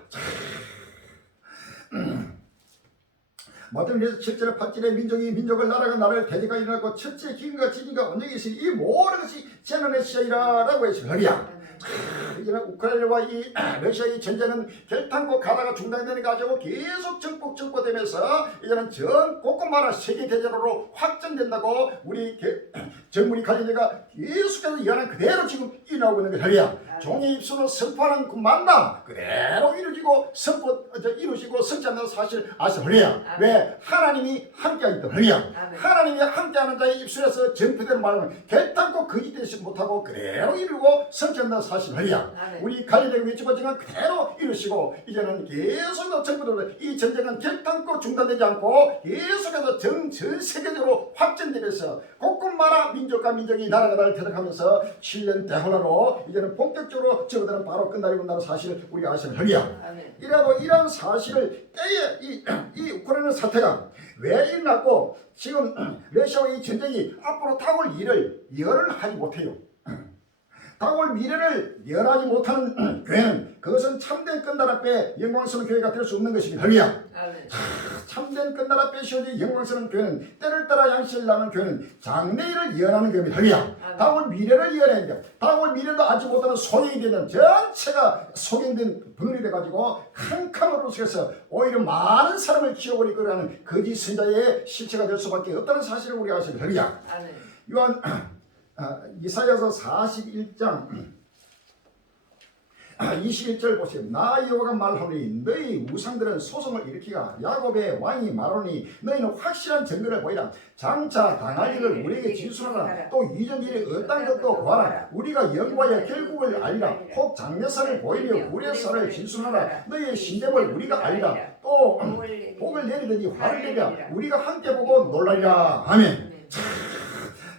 마태복음 7절에 8절에 민족이 민족을 나라가 나라를 대적가 일어나고 첫째 기근과 지진과 원정이 있으니 이 모든 것이 재난의 시작이라 라고 했습니다. 허리야. 이제는 우크라이나와 이 러시아의 전쟁은 결탄코 가다가 중단되는 가지고 계속 정복되면서 이제는 전 곳곳마다 세계대전으로 확전된다고 우리 정문이 갈릴리가 계속해서 예언한 그대로 지금 일어나고 있는 것이야. 종의 입술로 선포하는 그 만남 그대로 이루어지고 이루어지고 성취한다는 사실 아시느냐? 왜? 하나님이 함께하기 때문에. 하나님이 함께하는 자의 입술에서 전표되는 말은 결탄코 거짓되지 못하고 그대로 이루고 성취한다는 사실이야. 우리 갈릴리가 외치고 지금 그대로 이루시고 이제는 계속해서 전부들 이 전쟁은 결탄코 중단되지 않고 계속해서 전 세계적으로 확전되면서 곳곳마다 민족과 민족이 나라가 나를 대적하면서 7년 대혼화로 이제는 본격적으로 저들은 바로 끝나려고 한다는 사실을 우리가 아시는 허리야. 이라도 이런 사실을 때에 이 우크라이나 사태가 왜 일어났고 지금 러시아와 이 전쟁이 앞으로 다가올 일을 예언을 하지 못해요. 다가올 미래를 예언하지 못하는 교회는 그것은 참된 끝나라 때 영광스러운 교회가 될 수 없는 것입니다. 할렐루야. 아멘. 참된 끝나라 때 시어진 영광스러운 교회는 때를 따라 양식을 나는 교회는 장래일을 예언하는 교회입니다. 할렐루야. 다가올 미래를 예언해야 돼요. 다가올 미래도 알지 못하는 소경이 되는 전체가 소경된 분열이 돼가지고 캄캄으로 속에서 오히려 많은 사람을 지옥으로 이끌어가는 거짓 선자의 실체가 될 수밖에 없다는 사실을 우리가 아십니다. 할렐루야. 아멘. 요한 이사야서 41장 21절 보세요. 나 여호와가 말하노니 너희 우상들은 소송을 일으키가 야곱의 왕이 말하노니 너희는 확실한 증거를 보이라. 장차 당할 일을 우리에게 진술하라. 또 이전 일이 어떤 것도 구하라. 우리가 영과의 결국을 알리라. 혹 장래사를 보이며 우레사를 진술하라. 너희의 신dem을 우리가 알리라. 또 복을 내리더니 화를 내리라. 우리가 함께 보고 놀라리라. 아멘.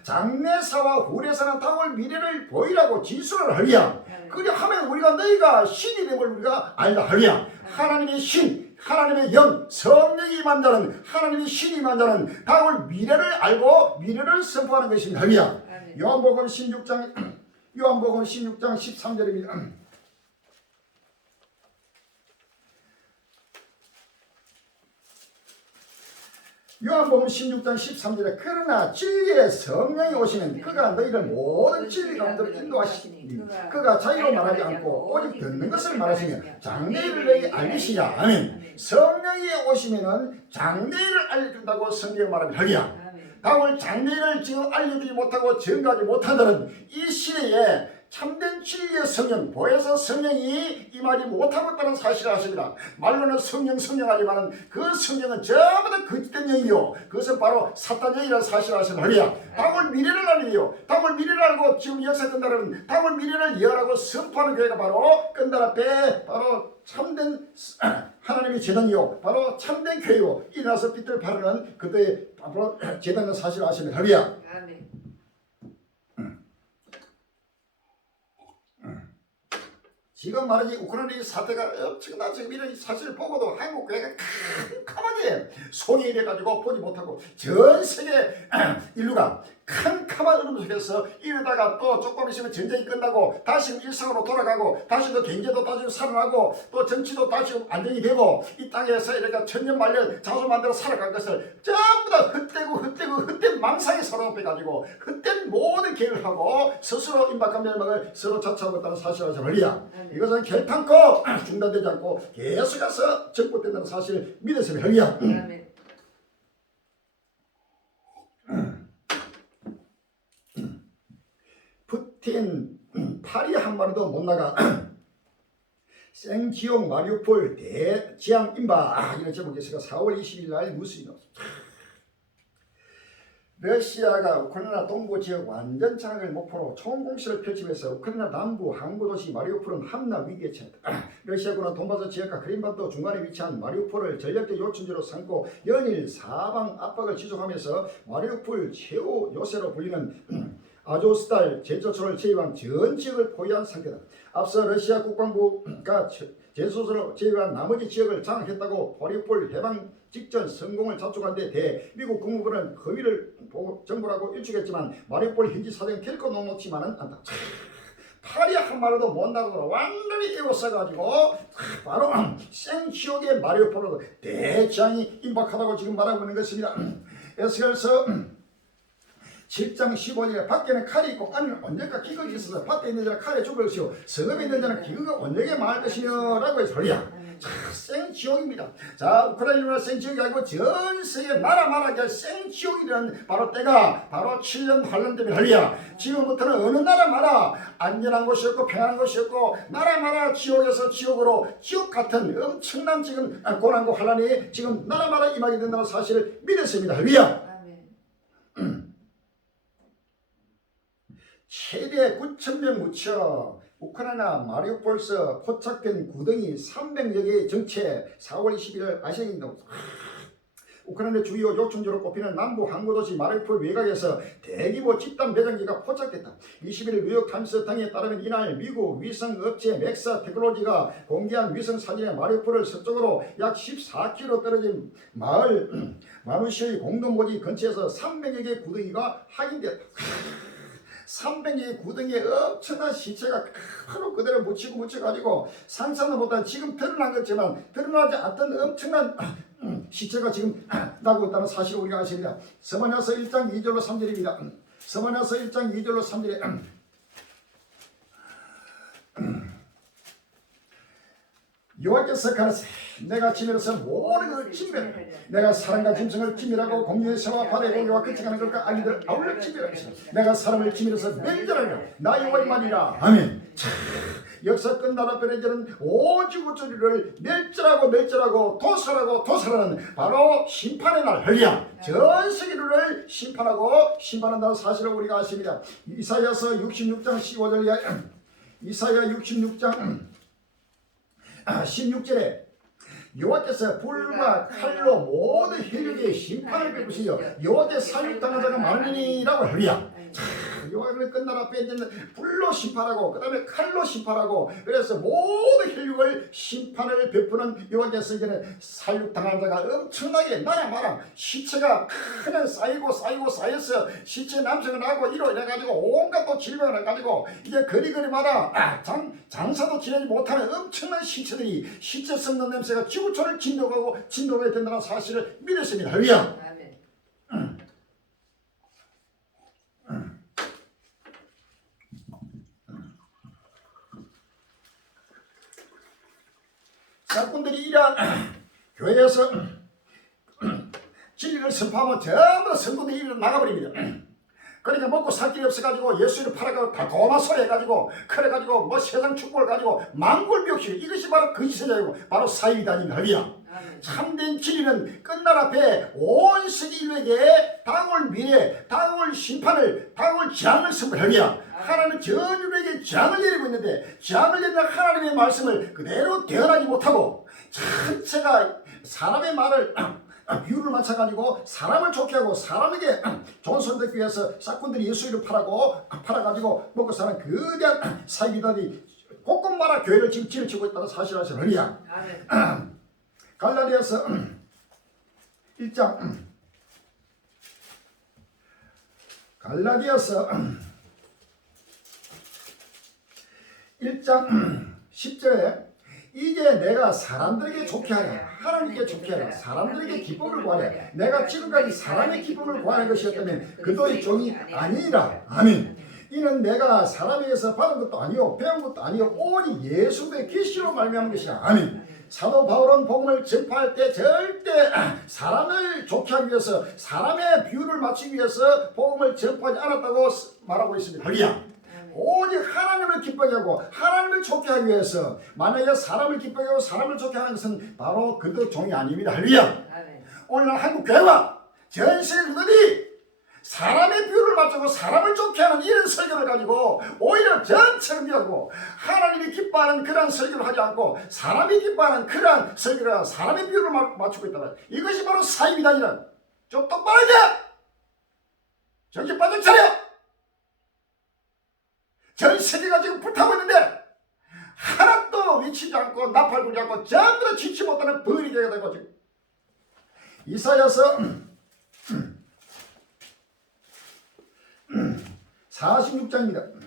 장래사와 후래사는 다가올 미래를 보이라고 진술을 하리야. 그리 하면 우리가 너희가 신이 됨을 우리가 알다 하리야. 하나님의 신, 하나님의 영, 성령이 임한 자는, 하나님의 신이 임한 자는 다가올 미래를 알고 미래를 선포하는 것입니다. 하리야. 요한복음 16장 13절입니다. 요한복음 16장 13절에 그러나 진리의 성령이 오시면 그가 너희를 모든 진리 가운데로 인도하시니 그가 자유로 말하지 않고 오직 듣는 것을 말하시며 장래일을 너희에게 알리시라. 아멘. 성령이 오시면은 장래일을 알려준다고 성경이 말합니다. 하리야. 다음을 장래일을 지금 알려주지 못하고 증거하지 못한다는 이 시대에 참된 진리의 성령, 보혜사 성령이 임하지 못하고 있다는 사실을 아십니다. 말로는 성령 하지만 그 성령은 전부 다 거짓된 영이요. 그것은 바로 사탄 영이라는 사실을 아십니다. 하리야. 다음을 미래를 알리요. 다음을 미래를 알고 지금 역사 끝나는 다음을 미래를 예언하고 선포하는 교회가 바로 끝날 앞에 바로 참된 하나님의 재단이요. 바로 참된 교회요. 일어나서 빛을 바르는 그때의 바로 재단의 사실을 아십니다. 하리야. 아멘. 지금 말하지 우크라이나 사태가 엄청난 지금 이런 사실을 보고도 한국 교회가 캄캄하게 손이 돼가지고 보지 못하고 전 세계 인류가 캄캄한 어둠 속에서 이러다가 또 조금 있으면 전쟁이 끝나고 다시 일상으로 돌아가고 다시 또 경제도 다시 살아나고 또 정치도 다시 안정이 되고 이 땅에서 이렇게 천년만년 자수 만들어 살아갈 것을 전부 다 헛된 망상에 사로잡혀가지고 헛된 모든 계획을 하고 스스로 임박한 멸망을 서로 자처하고 있다는 사실을 알리야. 이것은 결탄코 중단되지 않고 계속해서 전복된다는 사실을 믿으시면 할리야. 푸틴 파리 한 마리도 못 나가 생지옥 마리우폴 대지향 임박 이런 제목이 있어요. 4월 20일 날 뉴스에 나왔습니다. 러시아가 우크라이나 동부 지역 완전 장악을 목표로 총공세를 펼치면서 우크라이나 남부 항구 도시 마리우폴은 함락 위기에 처했다. 러시아군은 돈바스 지역과 크림반도 중간에 위치한 마리우폴을 전략적 요충지로 삼고 연일 사방 압박을 지속하면서 마리우폴 최후 요새로 불리는 아조스달 제조소를 제외한 전 지역을 포위한 상태다. 앞서 러시아 국방부가 제조소를 제외한 나머지 지역을 장악했다고 마리우폴 해방 직전 성공을 자축한 데 대해 미국 국무부는 허위를 정보라고 일축했지만 마리우폴 현지 사정은 결코 녹록지만은 않다. 파리 한 마리도 못 나가고 완전히 에워싸가지고 바로 생지옥의 마리우폴로 대지향이 임박하다고 지금 말하고 있는 것입니다. 에스겔서 7장 15절에 밖에는 칼이 있고 안에는 언제까 기근이 있어서 밭에 있는 자는 칼에 죽을 것이요 성읍에 있는 자는 기근과 언제게 망할 것이며 라고 해서 소리야. 자, 생지옥입니다. 자, 우크라이나는 생지옥이 아니고 전 세계 나라마다 생지옥이라는 바로 때가 바로 7년 8년 때문에 할리야. 지금부터는 어느 나라마다 안전한 곳이었고 평안한 곳이었고 나라마다 지옥에서 지옥으로 지옥 같은 엄청난 지금 고난과 환란이 지금 나라마다 임하게 된다는 사실을 믿었습니다. 할리야. 최대 9,000명 묻혀 우크라이나 마리우폴에서 포착된 구덩이 300여 개의 정체 4월 21일 아시아인도 우크라이나 주요 요충지로 꼽히는 남부 항구도시 마리우폴 외곽에서 대규모 집단 배정기가 포착됐다. 21일 뉴욕타임스 등에 따르면 이날 미국 위성업체 맥사 테크놀로지가 공개한 위성 사진에 마리우폴을 서쪽으로 약 14km 떨어진 마을 마누시의 공동고지 근처에서 300여 개의 구덩이가 확인됐다. 300개 구덩이에 엄청난 시체가 바로 그대로 묻혀가지고 상상도 못한 지금 드러난 거지만 드러나지 않던 엄청난 시체가 지금 나고 있다는 사실을 우리가 아십니다. 서반야서 1장 2절로 3절입니다. 서반야서 1장 2절로 3절에 여호와께서 가라사대 내가 지면에서 모든 것을 진멸 내가 사람과 짐승을 진멸하고 공중의 새와 바다의 고기와 그치가는 것과 아기들 아울러 진멸하겠어 내가 사람을 지면에서 멸절하리라 나 여호와의 말이라. 아멘. 역사 끝나라 변해지는 오직 우주를 멸절하고 도살하는 바로 심판의 날 할리야. 전 세계를 심판하고 심판한다는 사실을 우리가 아십니다. 이사야서 66장 15절 이하 이사야 66장 16절에 여호와께서 불과 칼로 모든 혈육의 심판을 베푸시며 여호와께 사육당한 자가 많으니라고 하리라. 여호와는 끝나라 빼지는 불로 심판하고 그 다음에 칼로 심판하고 그래서 모든 혈육을 심판을 베푸는 여호와께서 이제는 사육당한 자가 엄청나게 나라마랑 시체가 그냥 쌓여서 시체 남성을 하고 이래가지고 온갖 또 질병을 해가지고 이제 거리마다 장사도 지내지 못하는 엄청난 시체들이 시체 썩는 냄새가 지구촌을 진동하게 된다는 사실을 믿었습니다. 할렐루야. 사꾼들이 이러한 교회에서 진리를 선포하면 전부 다 성도들이 일어나 나가버립니다. 그러니까 먹고 살 길이 없어가지고 예수를 팔아가지고 달콤한 소리 해가지고 그래가지고 뭐 세상 축복을 가지고 망골비옥시 이것이 바로 거짓세자이고 바로 사이비단입니다. 할렐루야. 참된 진리는 끝날 앞에 온 세계 인류에게 다가올 미래, 다가올 심판을, 다가올 재앙을 선포하리야. 하나님은 전 인류에게 재앙을 내리고 있는데 재앙을 내리는 하나님의 말씀을 그대로 대언하지 못하고 전체가 사람의 말을 비유를 맞춰가지고 사람을 좋게 하고 사람에게 좋은 손 듣기 위해서 사꾼들이 예수를 팔아가지고 먹고 사는 거대한 사이비단이 곳곳마다 교회를 지금 지르치고 있다는 사실을 아시느냐. 갈라디아서 1장 갈라디아서 1장 10절에 이제 내가 사람들에게 좋게 하랴 하나님께 좋게 하랴 사람들에게 기쁨을 구하랴 내가 지금까지 사람의 기쁨을 구하는 것이었다면 그도의 종이 아니라. 아멘. 이는 내가 사람에게서 받은 것도 아니요 배운 것도 아니요 오직 예수의 계시로 말미암은 것이야. 아멘. 사도 바울은 복음을 전파할 때 절대 사람을 좋게 하기 위해서 사람의 비유를 맞추기 위해서 복음을 전파하지 않았다고 말하고 있습니다. 할렐루야. 오직 하나님을 기쁘게 하고 하나님을 좋게 하기 위해서 만약에 사람을 기쁘게 하고 사람을 좋게 하는 것은 바로 그도 종이 아닙니다. 할렐루야. 오늘날 한국 교회와 전 세계들이 사람의 비유를 맞추고 사람을 좋게 하는 이런 설교를 가지고 오히려 전체를 미하고 하나님이 기뻐하는 그런 설교를 하지 않고 사람이 기뻐하는 그런 설교를 하고 사람의 비유를 맞추고 있다. 이것이 바로 사이비단이란. 좀 똑바로 해야 돼. 정신 바짝 차려. 전 세계가 지금 불타고 있는데 하나도 미치지 않고 나팔 불지 않고 전부 다 지치 못하는 버리게가 되고 지금 이사야서 46장입니다.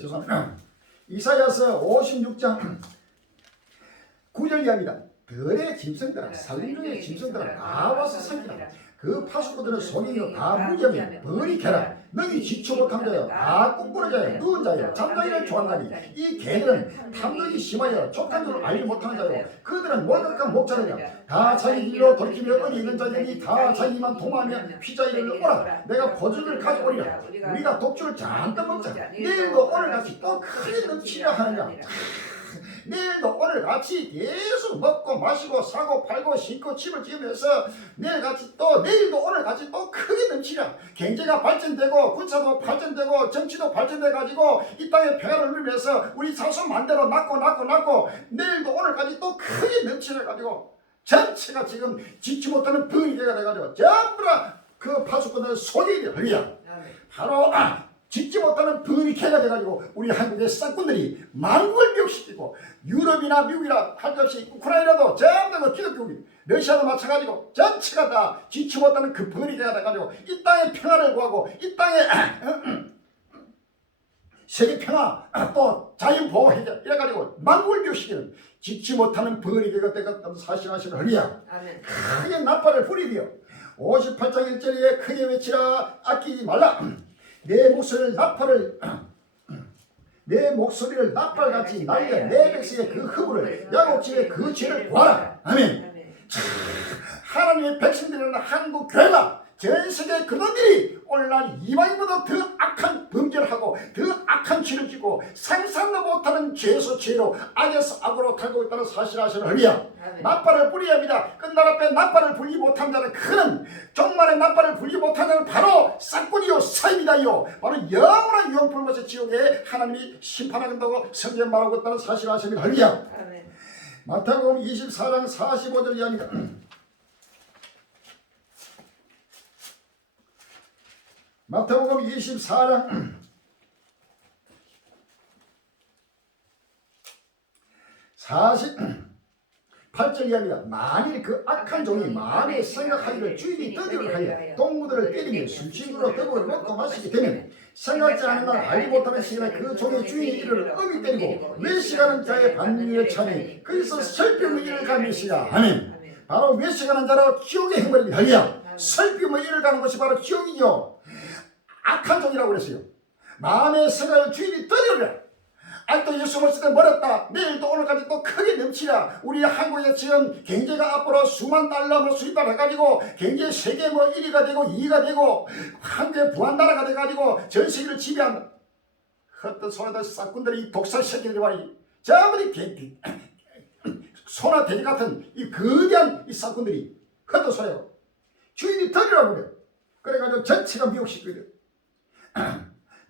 죄송합니다. 이사야서 56장 9절 이하입니다. 들의 짐승들아 산중의 짐승들아 나와서 살기라. 그 파수꾼들은 속이며 다 무지하며 버리게라. 너희 지쳐 못한 자여 다 꿈꾸는 자여 누운 자여 잠자기를 좋아하나니 이 개들은 탐욕이 심하여 족한 줄 알지 못하는 자여 그들은 몰락한 목자들이야. 다 자기 길로 돌이키며 어디 있는 자들이 다 자기만 도마하며 피자 이를 오라. 내가 보증을 가져오리라. 우리가 독주를 잔뜩 먹자. 내일도 오늘같이 또 크게 넘치려 하느냐. 내일도 오늘같이 계속 먹고 마시고 사고 팔고 신고 집을 지으면서 내일도 오늘같이 또 크게 넘치려. 경제가 발전되고 군사도 발전되고 정치도 발전돼가지고 이 땅에 평화를 누리면서 우리 자손 만대로 낳고 내일도 오늘까지 또 크게 넘치려가지고 전체가 지금 지치 못하는 벙이가 돼가지고 전부 다 그 파수꾼들은 속이려. 바로 짓지 못하는 벙어리개가 돼가지고 우리 한국의 싹꾼들이 만국을 미혹시키고 유럽이나 미국이나 할 것 없이 우크라이나도 전부 다 기독교국이 러시아도 마찬가지고 전체가 다 짓지 못하는 그 벙어리개가 돼가지고 이 땅의 평화를 구하고 이 땅의 세계 평화 또 자연 보호 해결 이래가지고 만국을 미혹시키는 짓지 못하는 벙어리개가 되었다는 사실 아시는 할리야. 크게 나팔을 부리리요. 58장 1절에 크게 외치라 아끼지 말라. 내 목소리를 나팔같이 날려 내 백성의 그 허물을 야곱집의 그 죄를 구하라. 아멘. 하나님의 백성들은 한국 교회가 전 세계 그놈들이 오늘날 이방인보다 더 악한 범죄를 하고 더 악한 죄를 짓고 상상도 못하는 죄에서 죄로 악에서 악으로 탈고 있다는 사실을 아시는 할리야. 나팔을 불려야 합니다. 끝날 앞에 나팔을 불리 못한 자는 그는 종말의 나팔을 불리 못한 자는 바로 싹꾼이요 사입니다요. 바로 영원한 유황불못의 지옥에 하나님이 심판하겠다고 성경 말하고 있다는 사실을 아시는 할리야. 마태복음 24장 45절 이하입니다. 마태복음 24장 48절 이하입니다. 만일 그 악한 종이 마음에 생각하기를 주인이 떡을 하여 동무들을 때리며 술취로 떡을 먹고 마시게 되면 생각지 않은 날 알지 못하는 시간에 그 종의 주인이 이를 엄히 때리고 외식하는 자의 반면에 참이 거기서 설병의 일을 가는 것이라. 아멘. 바로 외식하는 자로 지옥의 행벌이 달려 설병의 일을 가는 것이 바로 지옥이죠. 악한 종이라고 그랬어요. 마음의 생각을 주인이 떠리우라. 아직도 예수 없을 때 멀었다. 내일도 오늘까지 또 크게 넘치라. 우리 한국에 지금 경제가 앞으로 수만 달러 수입을 해가지고 경제 세계 1위가 되고 2위가 되고 한국의 부한나라가 돼가지고 전 세계를 지배한다. 헛된 소나들 싹꾼들이 독살 새끼들이 말이지. 저분이 소나 돼지 같은 이 거대한 이 싹꾼들이 헛된 소리요. 주인이 떠리라고 그래. 그래가지고 전체가 미혹시키거든.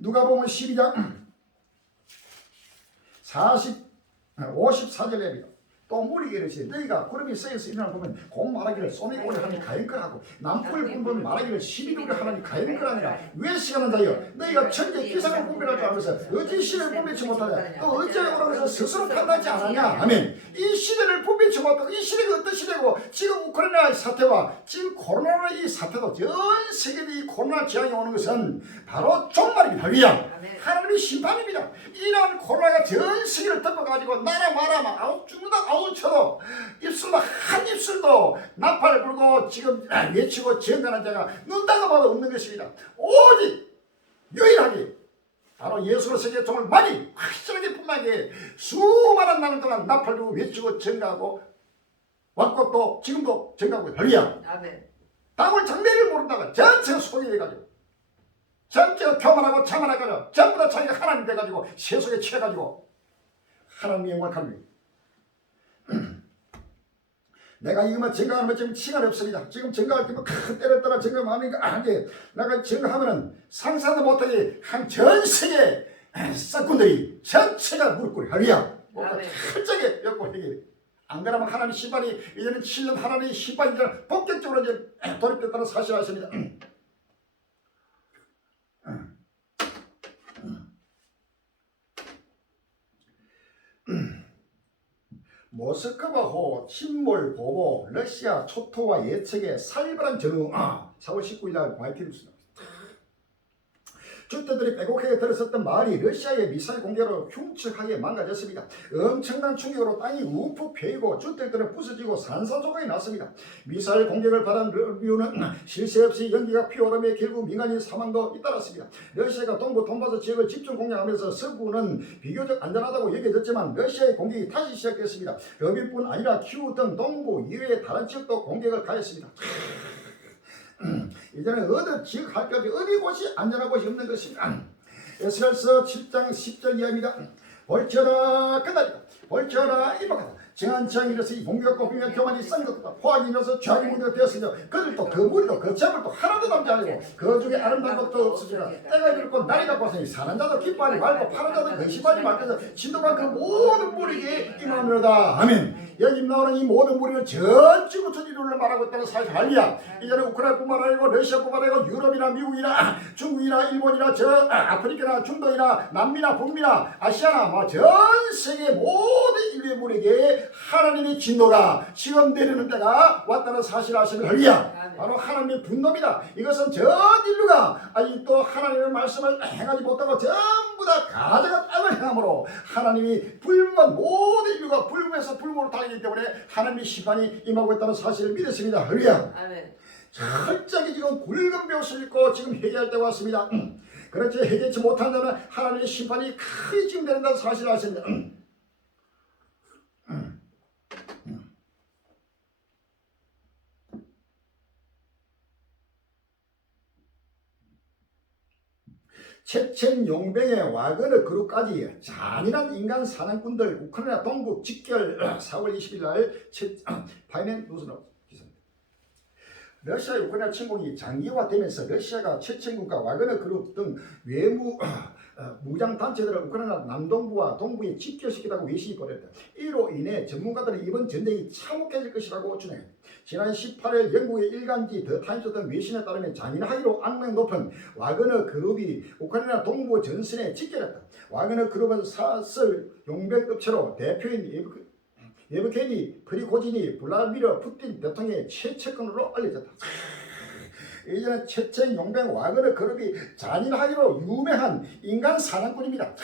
누가복음 12장 54절입니다. 또 무리게 이르시되 너희가 구름이 서에서 일어나 보면 곧 말하기를 소매가 오래 하니 가연거라고 남풀 보면 말하기를 12누리 하나니 가연거라니라. 왜 시간은 자여 너희가 천재 기상을 분별할 줄 알면서 어찌 시대를 분별치 못하냐 또 어찌하여 그러면서 스스로 판단하지 않았냐. 아멘. 이 시대를 분별치 못하고 이 시대가 어떤 시대고 지금 우크라이나 사태와 지금 코로나 이 사태도 전 세계의 이 코로나 재앙이 오는 것은 바로 종말입니다. 위야 하나님의 심판입니다. 이러한 코로나가 전 세계를 덮어가지고 나라 마라 아웃 죽는다 아웃 쳐도 입술도 한 입술도 나팔을 불고 지금 외치고 정하는 자가 눈다가 봐도 없는 것입니다. 오직 유일하게 바로 예수로 세계 종을 많이 확실하게 분명하게 수많은 나날 동안 나팔 불고 외치고 정하고 왔고 또 지금도 정하고 할리야. 땅을 장래를 모른다가 전체가 소개해가지고 전체가 교만하고 자만해가지고 전부 다 자기가 하나님 돼가지고 세속에 취해가지고 하나님의 영광을 갈비. 내가 이것만 증거하는 것 지금 시간이 없습니다. 지금 증거할 때면 때렸다가 증거하니까 안돼. 내가 증거하면은 상상도 못하게 한 전 세계 싹꾼들이 전체가 무릎 꿇이 할리야. 철저하게 엮고 해결해. 안 그러면 하나님 심판이 이제는 7년 하나님의 심판이 이제 본격적으로 이제 돌입됐다는 사실을 아십니다. 모스크바호, 침몰, 보보, 러시아, 초토화, 예측의 살벌한 전후 4월 19일 날 화이트뉴스입니다. 주택들이 빼곡하게 들었었던 마을이 러시아의 미사일 공격으로 흉측하게 망가졌습니다. 엄청난 충격으로 땅이 움푹 패이고 주택들은 부서지고 산산조각이 났습니다. 미사일 공격을 받은 이유는 쉴 새 없이 연기가 피어오르며 결국 민간인 사망도 잇따랐습니다. 러시아가 동부 돈바스 지역을 집중 공격하면서 서부는 비교적 안전하다고 여겨졌지만 러시아의 공격이 다시 시작됐습니다. 러비뿐 아니라 키우 등 동부 이외의 다른 지역도 공격을 가했습니다. 이제는 어느 지역 할 것 없이 어디 곳이 안전한 곳이 없는 것입니다. 에스겔서 7장 10절 이하입니다. 벌쳐라 끝나리다. 벌쳐라 임박하다. 정한 지향이 이르서 이 공격과 공격과 교만이 싼 것보다 포악이 이르서 죄악이 문제가 되었으며 그들도 그 무리도 그 재물도 하나도 남지 아니고 그 중에 아름다운 것도 없으리라. 때가 이르고 날이 바빠서니 사는 자도 기뻐하지 말고 파는 자도 근심하지 말고 진도가 그 모든 무리에게 임하노라. 아멘. 여기 나오는 이 모든 무리는 전 지구 전체를 말하고 있다는 사실 할리야. 이제는 우크라이나뿐만 아니고 러시아뿐만 아니고 유럽이나 미국이나 중국이나 일본이나 아프리카나 중동이나 남미나 북미나 아시아나 전 세계 모든 인류의 무리에게 하나님의 진노가 지금 내리는 때가 왔다는 사실을 아시는 할리야. 바로 하나님의 분노입니다. 이것은 전 인류가 아직도 하나님의 말씀을 행하지 못하고 전부 다 가져간 악을 행함으로 하나님이 불문 모든 인류가 불문에서 불문으로 달리기 때문에 하나님의 심판이 임하고 있다는 사실을 믿었습니다. 할렐루야. 아멘. 철저하게 지금 굵은 벼슬 입고 지금 회개할 때가 왔습니다. 그렇지 회개치 못한 자는 하나님의 심판이 크게 지금 내린다는 사실을 아십니다. 체첸 용병의 와그너 그룹까지 잔인한 인간 사냥꾼들 우크라이나 동부 직결 4월 20일 날 파이넨 뉴스로 기사입니다. 러시아 우크라이나 침공이 장기화되면서 러시아가 체첸군과 와그너 그룹 등 외무 무장 단체들을 우크라이나 남동부와 동부에 집결시키다고 외신이 보냈다. 이로 인해 전문가들은 이번 전쟁이 참혹해질 것이라고 주장했다. 지난 18일 영국의 일간지 더 타임스 등 외신에 따르면 잔인하기로 악명 높은 와그너 그룹이 우크라이나 동부 전선에 집결했다. 와그너 그룹은 사설 용병업체로 대표인 예브게니 프리고진이 블라디미르 푸틴 대통령의 최측근으로 알려졌다. 이제는 체첸 용병 와그너 그룹이 잔인하기로 유명한 인간 사냥꾼입니다.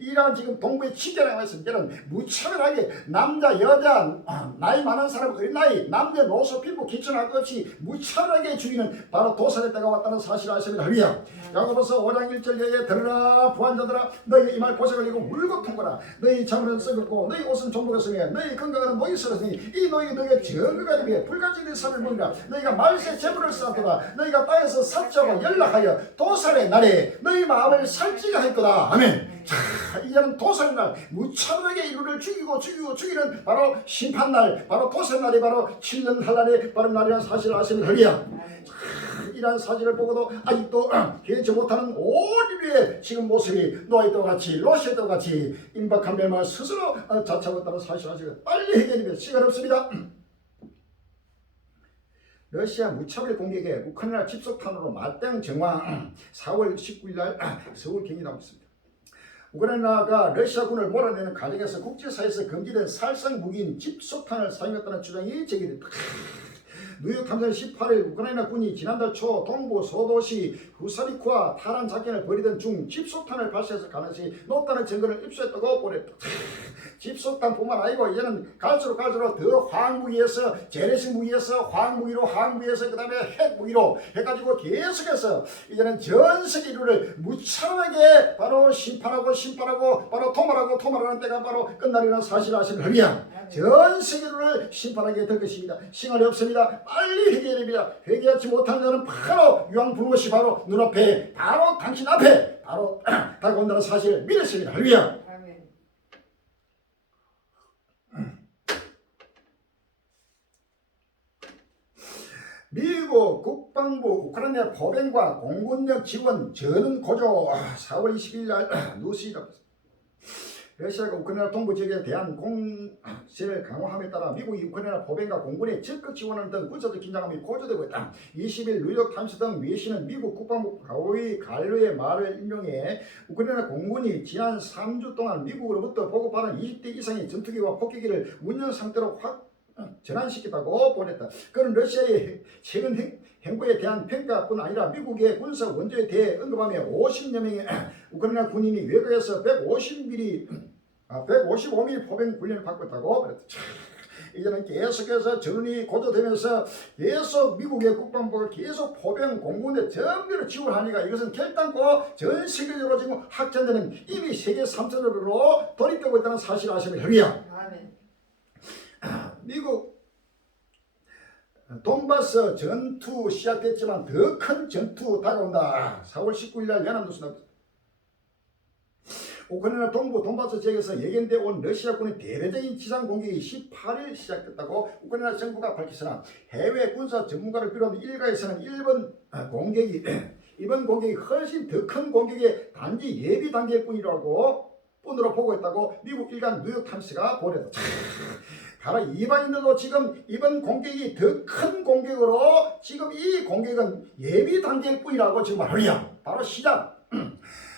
이란 지금 동부에 집결하고 있습니다. 이제는 무차별하게 남자, 여자, 나이 많은 사람, 어린 나이, 남녀, 노소, 피부, 기천할 것 없이 무차별하게 죽이는 바로 도살의 때가 왔다는 사실을 아십니다. 할렐루야. 야고보서 5장 1절 여기에 들으라 부한자들아 너희 이말 고색을 이고 울고 통거라 너희 잠은 썩었고 너희 옷은 종복했으며 너희 건강은 목이 설었으니 이 너희에게 정거가 되며 불가지된 삶을 먹으라 너희가 말세 재물을 쌓도다 너희가 땅에서 삭자고 연락하여 도살의 날에 너희 마음을 살찌게 할 거다. 아멘. 자, 이제는 도살날 무차별하게 인류를 죽이는 바로 심판날 바로 도살날이 바로 7년 한날의 바로 날이라는 사실을 아십니다. 할렐루야. 이러한 사실을 보고도 아직도 개의치 못하는 온 인류의 지금 모습이 노아도 같이 러시아도 같이 임박한 멸망을 스스로 자처하고 있다는 사실을 아시고 빨리 해결하면 시간 없습니다. 러시아 무차별 공격에 우크라이나 집속탄으로 맞대응 정황 4월 19일 날 서울 경이 나오고 있습니다. 우크라이나가 러시아군을 몰아내는 과정에서 국제사회에서 금지된 살상 무기인 집속탄을 사용했다는 주장이 제기됐다. 뉴욕 탐사는 18일 우크라이나 군이 지난달 초 동부 소도시 후사리크와 탈환 작전을 벌이던 중 집속탄을 발사했을 가능성이 높다는 증거를 입수했다고 보냈다. 집속탄뿐만 아니고 이제는 갈수록 더 화학무기에서 재래식 무기에서 화학무기로 화학무기에서 그 다음에 핵무기로 해가지고 계속해서 이제는 전 세계 인류를 무참하게 바로 심판하고 바로 토말하는 때가 바로 끝날이라는 사실을 아시는 합니다. 전 세계를 심판하게 될 것입니다. 시간이 없습니다. 빨리 회개해야 됩니다. 회개하지 못한 자는 바로 유황불못이 바로 눈앞에 바로 당신 앞에 바로 다가온다는 사실을 믿으십니다. 할렐루야. 미국 국방부 우크라이나 포병과 공군력 지원 전원 고조 4월 20일 날 뉴스이라고 했습니다. 러시아가 우크라이나 동부 지역에 대한 공세를 강화함에 따라 미국이 우크라이나 포병과 공군에 적극 지원하는 등 군사적 긴장감이 고조되고 있다. 20일 뉴욕타임스 등 외신은 미국 국방부 가오이 갈로의 말을 인용해 우크라이나 공군이 지난 3주 동안 미국으로부터 보급받은 20대 이상의 전투기와 폭격기를 운영 상태로 전환시켰다고 보냈다. 그는 러시아의 최근 행보에 대한 평가뿐 아니라 미국의 군사 원조에 대해 언급하며 50여 명의 우크라이나 군인이 외곽에서 155mm 포병 훈련을 받고 있다고 그랬다. 이제는 계속해서 전운이 고조되면서 계속 미국의 국방부가 계속 포병 공군에 전면으로 지원하니까 이것은 결단코 전 세계적으로 지금 확전되는 이미 세계 3차적으로 돌입되고 있다는 사실을 아시면 합니다. 미국 돈바스 전투 시작됐지만 더 큰 전투 다가온다. 4월 19일 날 연합뉴스 나왔습니다. 우크라이나 동부 돈바스 지역에서 예견돼 온 러시아군의 대대적인 지상 공격이 18일 시작됐다고 우크라이나 정부가 밝혔으나 해외 군사 전문가를 비롯한 일가에서는 이번 공격이 훨씬 더 큰 공격의 단지 예비 단계일 뿐이라고 뿐으로 보고 있다고 미국 일간 뉴욕타임스가 보도했다. 바로 이방인들도 지금 이번 공격이 더 큰 공격으로 지금 이 공격은 예비 단계일 뿐이라고 지금 말이야. 바로 시작.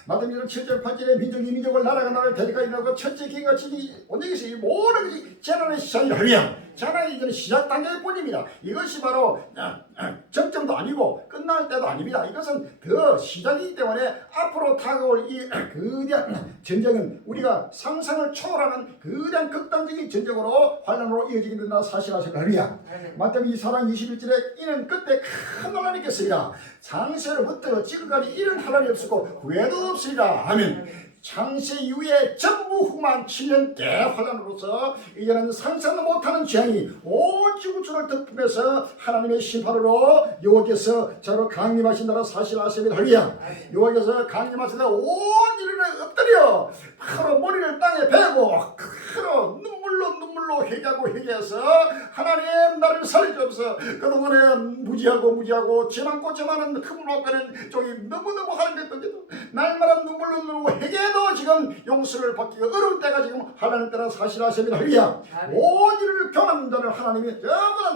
마태복음 7절 8절에 민족이 민족을 나라가 나라를 대적하 일어나고 첫째 기가 진이 온전히 이 모든 것이 재난의 시작이야. 재난이 이제는 시작 단계일 뿐입니다. 이것이 바로 정점도 아니고 끝날 때도 아닙니다. 이것은 더 시작이기 때문에 앞으로 다가올 이 거대한 전쟁은 우리가 상상을 초월하는 거대한 극단적인 전쟁으로 환란으로 이어지게 된다 사실하실 할렐루야. 마태복음 24장 21절에 이는 그때 큰 논란이 있겠습니다. 창세로부터 지금까지 이런 환란이 없었고 후회도 없으리라. 아멘. 창세 이후에 전무후무한 7년 대환란으로서 이제는 상상도 못하는 재앙이 온 지구촌을 덮으면서 하나님의 심판으로 여호와께서 저로 강림하신다는 사실 아십니다. 할렐루야. 여호와께서 강림하신다 온 인류를 엎드려 바로 머리를 땅에 베고 바로 눈물로 회개하고 회개해서 하나님 나를 살려주옵소서. 그동안에 무지하고 죄만 꽂혀만은 흠으로 가는 쪽이 너무너무 하는데도 날마다 눈물로 누르고 회개도 지금 용서를 받기가 어려울 때가 지금 하나님 때라 사실하십니다. 할렐루야. 온 인류를 교만한 자를 하나님이 전부 다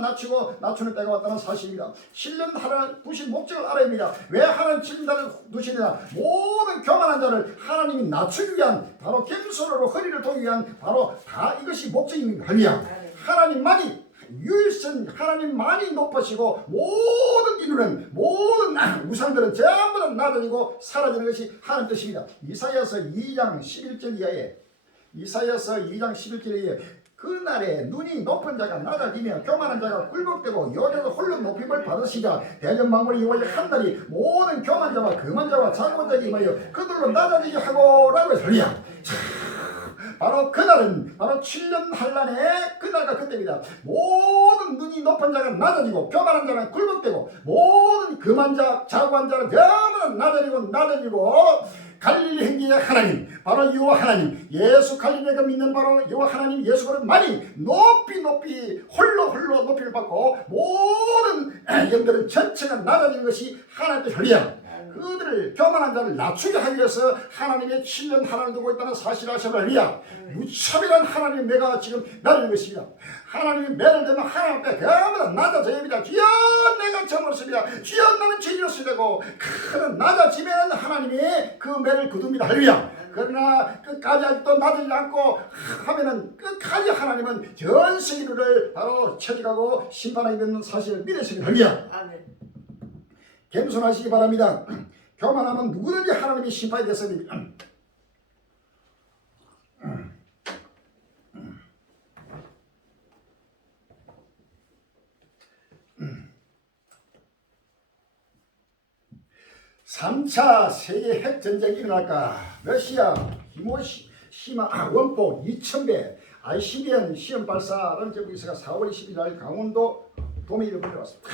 낮추는 때가 왔다는 사실입니다. 7년 하나님 두신 목적을 알아야 합니다. 왜 하나님 7년을 두시느냐. 모든 교만한 자를 하나님이 낮추기 위한 바로 겸손으로 허리를 도기 위한 바로 다 이것이 목적입니다. 할렐루야. 하나님만이 유일신 하나님만이 높아지고 모든 인류는 모든 우상들은 전부 다 낮아지고 사라지는 것이 하나님 뜻입니다. 이사야서 2장 11절 이하에 그날에 눈이 높은 자가 낮아지며 교만한 자가 굴복되고 여자도 홀로 높임을 받으시자 대전망군의 여호와의 한날이 모든 교만한 자와 금한 자와 작은 자에게 임하여 그들로 낮아지게 하고 라고 했으리야. 바로 그날은 바로 7년 환란의 그날과 그때입니다. 모든 눈이 높은 자가 낮아지고 교만한 자는 굴복되고 모든 금한 자 자고한 자는 전부 낮아지고 갈릴리 행기의 하나님 바로 여호와 하나님 예수 갈릴리가 믿는 바로 여호와 하나님 예수를 많이 높이 홀로 높이를 받고 모든 영들은 전체가 낮아지는 것이 하나님의 혈이야. 그들을 교만한 자를 낮추게 하기 위해서 하나님의 7년 하나님을 두고 있다는 사실을 아시라리야. 무차별한 하나님 내가 지금 나르는 것입니다. 하나님이 매를 대면 하나님 앞에 그마다 낮아져야 합니다. 주여 내가 저물었습니다. 주여 나는 죄인이었어야 되고 큰 낮아지면 하나님이 그 매를 거둡니다. 할렐루야. 그러나 끝까지 아직도 낮아지지 않고 하면은 끝까지 하나님은 전 세계를 바로 처리하고 심판하게 되는 사실을 믿으시기 할렐루야. 아멘. 겸손하시기 바랍니다. 교만하면 누구든지 하나님이 심판이 됐습니다. (3차) 세계 핵전쟁이 일어날까? 러시아 히로시마 원폭 2000배 ICBM 시험 발사라는 제목에서가 4월 20일 날 강원도 도매를 불려왔습니다.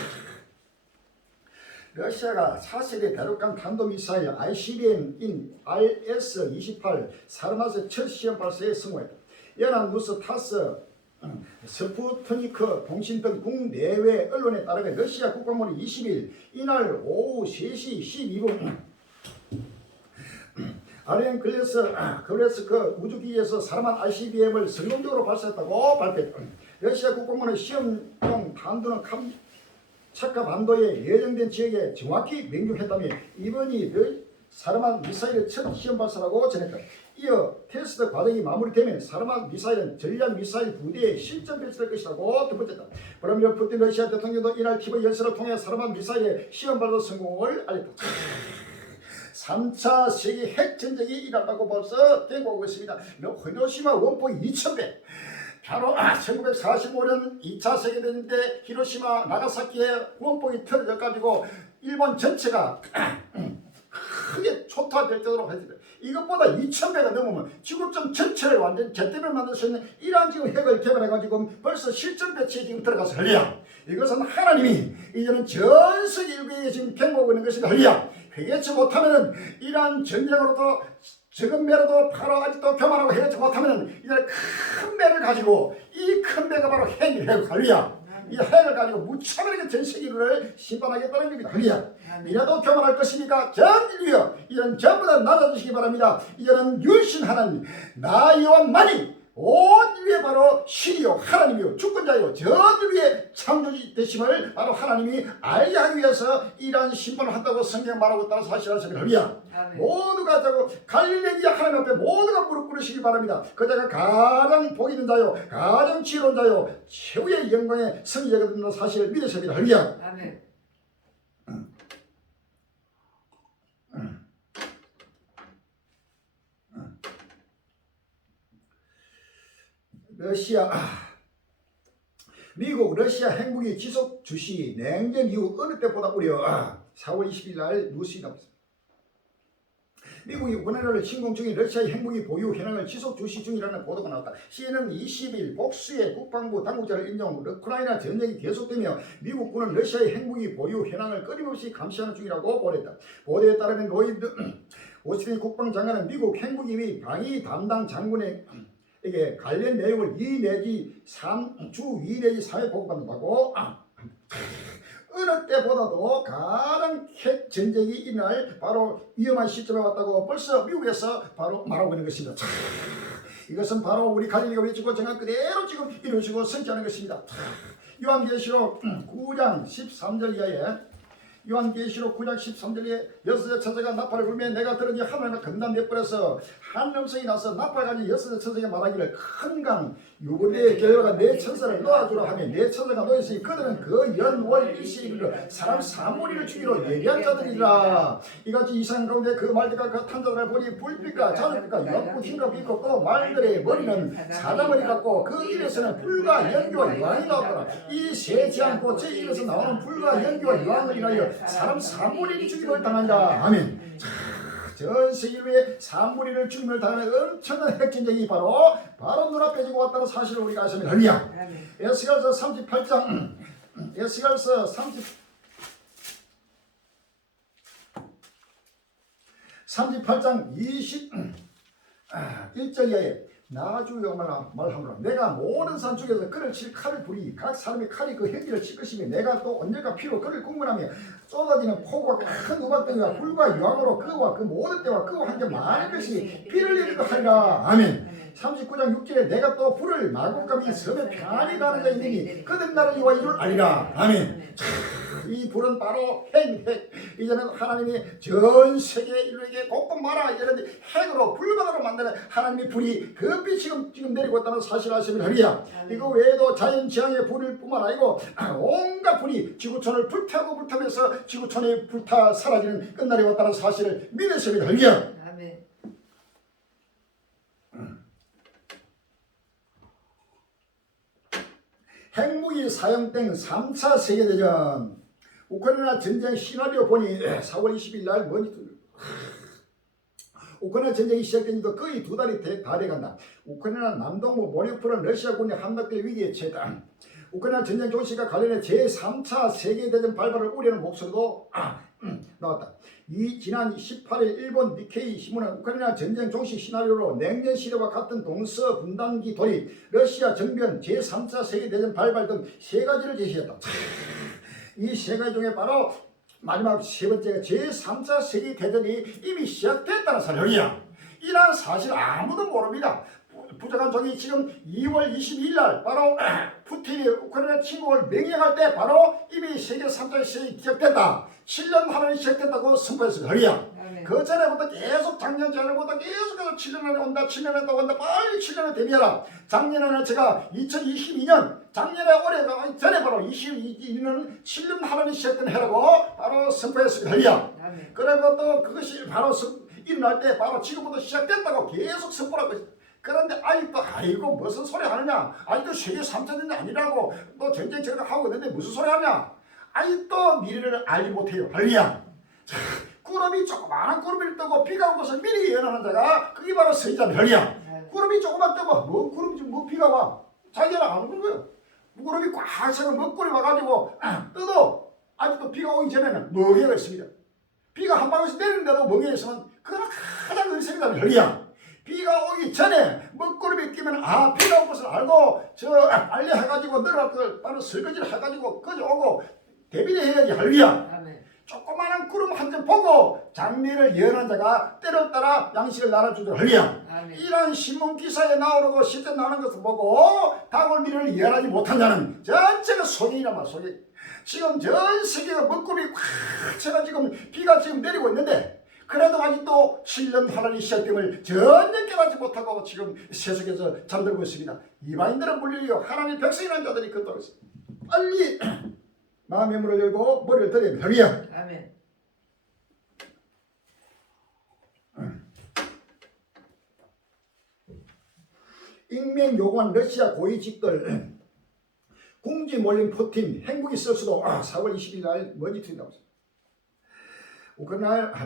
러시아가 4세대 대륙간 탄도미사일 ICBM인 RS-28 사르마스 첫 시험 발사에 성공했다. 연합뉴스 타스 스푸트니크 통신 등 국내외 언론에 따르면 러시아 국방부는 20일 이날 오후 3시 12분 아르헨 그레스크 우주기지에서 사르만 ICBM을 성공적으로 발사했다고 발표했다. 러시아 국방부는 시험용 탄두는 착각 반도에 예정된 지역에 정확히 명중했다며 이번이 사르만 미사일의 첫 시험 발사라고 전했다. 이어 테스트 과정이 마무리되면 사르만 미사일은 전략 미사일 부대에 실전 배치될 것이라고 덧붙였다. 브라미르 푸틴 러시아 대통령도 이날 TV 연설을 통해 사르만 미사일의 시험 발사 성공을 알렸다. 3차 세계 핵전쟁이 일어났다고 벌써 대고하고 있습니다. 히로시마 원폭 2000배 바로 1945년 2차 세계대전 때 히로시마 나가사키에 원폭이 터져가지고 일본 전체가 크게 초토화될 정도로 했습니다. 이것보다 2000배가 넘으면 지구촌 전체를 완전 제때를 만들 수 있는 이러한 지금 핵을 개발해가지고 벌써 실전 배치에 지금 들어가서 할리야. 이것은 하나님이 이제는 전 세계 인류에 지금 경고하고 있는 것입니다. 할리야. 회개치 못하면은 이러한 전쟁으로도 적은 배로도 바로 아직도 교만하고 회개치 못하면은 이제 큰 배를 가지고 이 큰 배가 바로 핵이에요. 할리야. 이 핵을 가지고 무차별하게 전 세계를 심판하겠다는 겁니다. 할렐루야. 이라도 교만할 것입니까? 전 인류여, 이런 전부 다 낮아지시기 바랍니다. 이제는 유신 하나님, 나 여호와만이 온 인류의 바로 신이요 하나님이요 주권자요 전 인류의 창조주 되심을 바로 하나님이 알게 하기 위해서 이러한 심판을 한다고 성경 말하고 있다는 사실을 할렐루야. 모두가 자고 갈릴레이야 하나님 앞에 모두가 무릎 꿇으시기 바랍니다. 그자가 가장 복 있는 자요 가장 지혜로운 자요 최후의 영광의 성자가 된다는 사실을 믿으셔야 됩니다. 할렐루야. 아멘. 러시아, 미국, 러시아 핵무기 지속 주시 냉전 이후 어느 때보다 무려 4월 20일 날 뉴스에 나왔습니다. 미국이 우크라이나를 침공 중인 러시아의 핵무기 보유 현황을 지속 주시 중이라는 보도가 나왔다. CNN 20일 복수의 국방부 당국자를 인용 우크라이나 전쟁이 계속되며 미국군은 러시아의 핵무기 보유 현황을 끊임없이 감시하는 중이라고 보도했다. 보도에 따르면 로이드 오스틴 국방장관은 미국 핵무기 방위 담당 장군의 이게 관련 내용을 2 내지 3주 2 내지 3회 보고받는다고 어느 때보다도 가장 핵 전쟁이 이날 바로 위험한 시점에 왔다고 벌써 미국에서 바로 말하고 있는 것입니다. 이것은 바로 우리 갈릴리가 외치고 정한 그대로 지금 이루어지고 성취하는 것입니다. 요한계시록 9장 13절 이하에 요한계시록 9장 13절에 여섯째 처자가 나팔을 불며 내가 들으니 하늘과 금단 내버려서 한 음성이 나서 나팔 가진 여섯째 처자가 말하기를 큰 강 유브리의 결과가 내 천사를 놓아주라 하며 내 천사가 놓였으니 그들은 그 연월 일시에 이르러 사람 사무리를 죽이러 예비한 자들이라. 이같이 이상 가운데 그 말들과 그 탄자들을 보니 불빛과 자들과 연꽃 흰과 빛고 또 말들의 머리는 사자머리 같고 그 입에서는 불과 연기와 유황이 나왔더라. 이 세지 않고 제 입에서 나오는 불과 연기와 유황을 인하여 사람 사무리를 죽임을 당한다. 아멘. 전 세계의 사무리를 죽임을 당하는 엄청난 핵전쟁이 바로 눈앞에 지고 왔다는 사실을 우리가 아십니다. 할렐루야. 에스겔서 38장 에스겔서 38장 21절 이하에 나주여호와가 말하노라. 내가 모든 산 중에서 그를 칠 칼을 부리 각 사람의 칼이 그 행기를 칠 것이며 내가 또 언제가 피로 그를 국문하며 쏟아지는 폭우와 큰 우박덩이와 불과 유황으로 그와 그 모든 때와 그와 함께 많은 것이 피를 내리고 하리라. 아멘. 39장 6절에 내가 또 불을 마곡감이 섬에 편히 가는 자 있느니 그들 나를 여호와 이를 알리라. 아멘. 이 불은 바로 핵. 이제는 하나님이 전 세계 인류에게 꼭꼭 말아 이런 핵으로 불바다로 만드는 하나님의 불이 급히 지금 내리고 있다는 사실을 아시면 할렐루야. 이거 외에도 자연재앙의 불일 뿐만 아니고 온갖 불이 지구촌을 불타면서 지구촌이 불타 사라지는 끝날이 왔다는 사실을 믿으시면 할렐루야. 아멘. 핵무기 사용 등 3차 세계대전 우크라이나 전쟁 시나리오 보니 4월 20일 날 우크라이나 전쟁이 시작된 지도 거의 2달이 다 돼간다. 우크라이나 남동부 모리우폴은 러시아군이 함락될 위기에 처했다. 우크라이나 전쟁 조치가 관련해 제3차 세계대전 발발을 우려하는 목소리도 나왔다. 지난 18일 일본 니케이 신문은 우크라이나 전쟁 종식 시나리오로 냉전 시대와 같은 동서 분단기 돌입, 러시아 정변, 제3차 세계대전 발발 등 3가지를 제시했다. 이 3가지 중에 바로 마지막 3번째가 제3차 세계대전이 이미 시작됐다는 사실이야. 이런 사실 아무도 모릅니다. 부족한 적이 지금 2월 22일 날 바로 푸틴이 우크라이나 침공을 명령할 때 바로 이미 세계 3차 세계가 시작됐다. 7년 하루에 시작됐다고 선포했습니다. 그 전에부터 계속 작년 전에부터 계속해서 7년 안에 온다 7년 안에 온다 빨리 7년에 대비해라. 작년에는 제가 2022년 작년에 올해 전에 바로 22년은 7년 하루에 시작된 해라고 바로 선포했습니다. 그리고 또 그것이 바로 일어날 때 바로 지금부터 시작된다고 계속 선포하고 있습니다. 그런데 아이고 무슨 소리 하느냐, 아직도 세계 3차 전쟁이 아니라고 또 전쟁 저렇게 하고 있는데 무슨 소리 하냐, 아직도 미래를 알지 못해요. 할렐루야. 구름이 조그마한 구름을 뜨고 비가 온 것을 미리 예언하는 자가 그게 바로 선지자입니다. 할렐루야. 구름이 조그만 뜨고 뭐 구름이 뭐 비가 와 자기는 아는 거예요. 구름이 꽉 차면 먹구름이 와가지고 떠도 아직도 비가 오기 전에는 멍해가 있습니다. 비가 한 방울씩 내리는데도 멍해 있으면 그거는 가장 어리석이다. 할렐루야. 비가 오기 전에 먹구름이 끼면 비가 올 것을 알고 빨리 해가지고 너희들 바로 설거지를 해가지고 거기 오고 대비를 해야지. 할렐루야. 아멘. 조그마한 구름 한 점 보고 장래를 예언한 자가 때를 따라 양식을 나눠주도록. 할렐루야. 아멘. 이런 신문 기사에 나오고 실제 나오는 것을 보고 다가올 미래를 예언하지 못한 자는 전체가 소경이란 말. 소경. 지금 전 세계가 먹구름이 꽉 차가 지금 비가 지금 내리고 있는데 그래도 아직도 7년 환란이 시작됨을 전혀 깨닫지 못하고 지금 세속에서 잠들고 있습니다. 이방인들은 물리요 하나님의 백성이라는 자들이 그렇다고 했습니다. 빨리 마음의 문을 열고 머리를 들여. 할렐루야. 아멘. 익명 요구한 러시아 고위직들 궁지 몰린 푸틴 행복이 있을 수도. 4월 20일 날 머니 트윗 나왔습니다.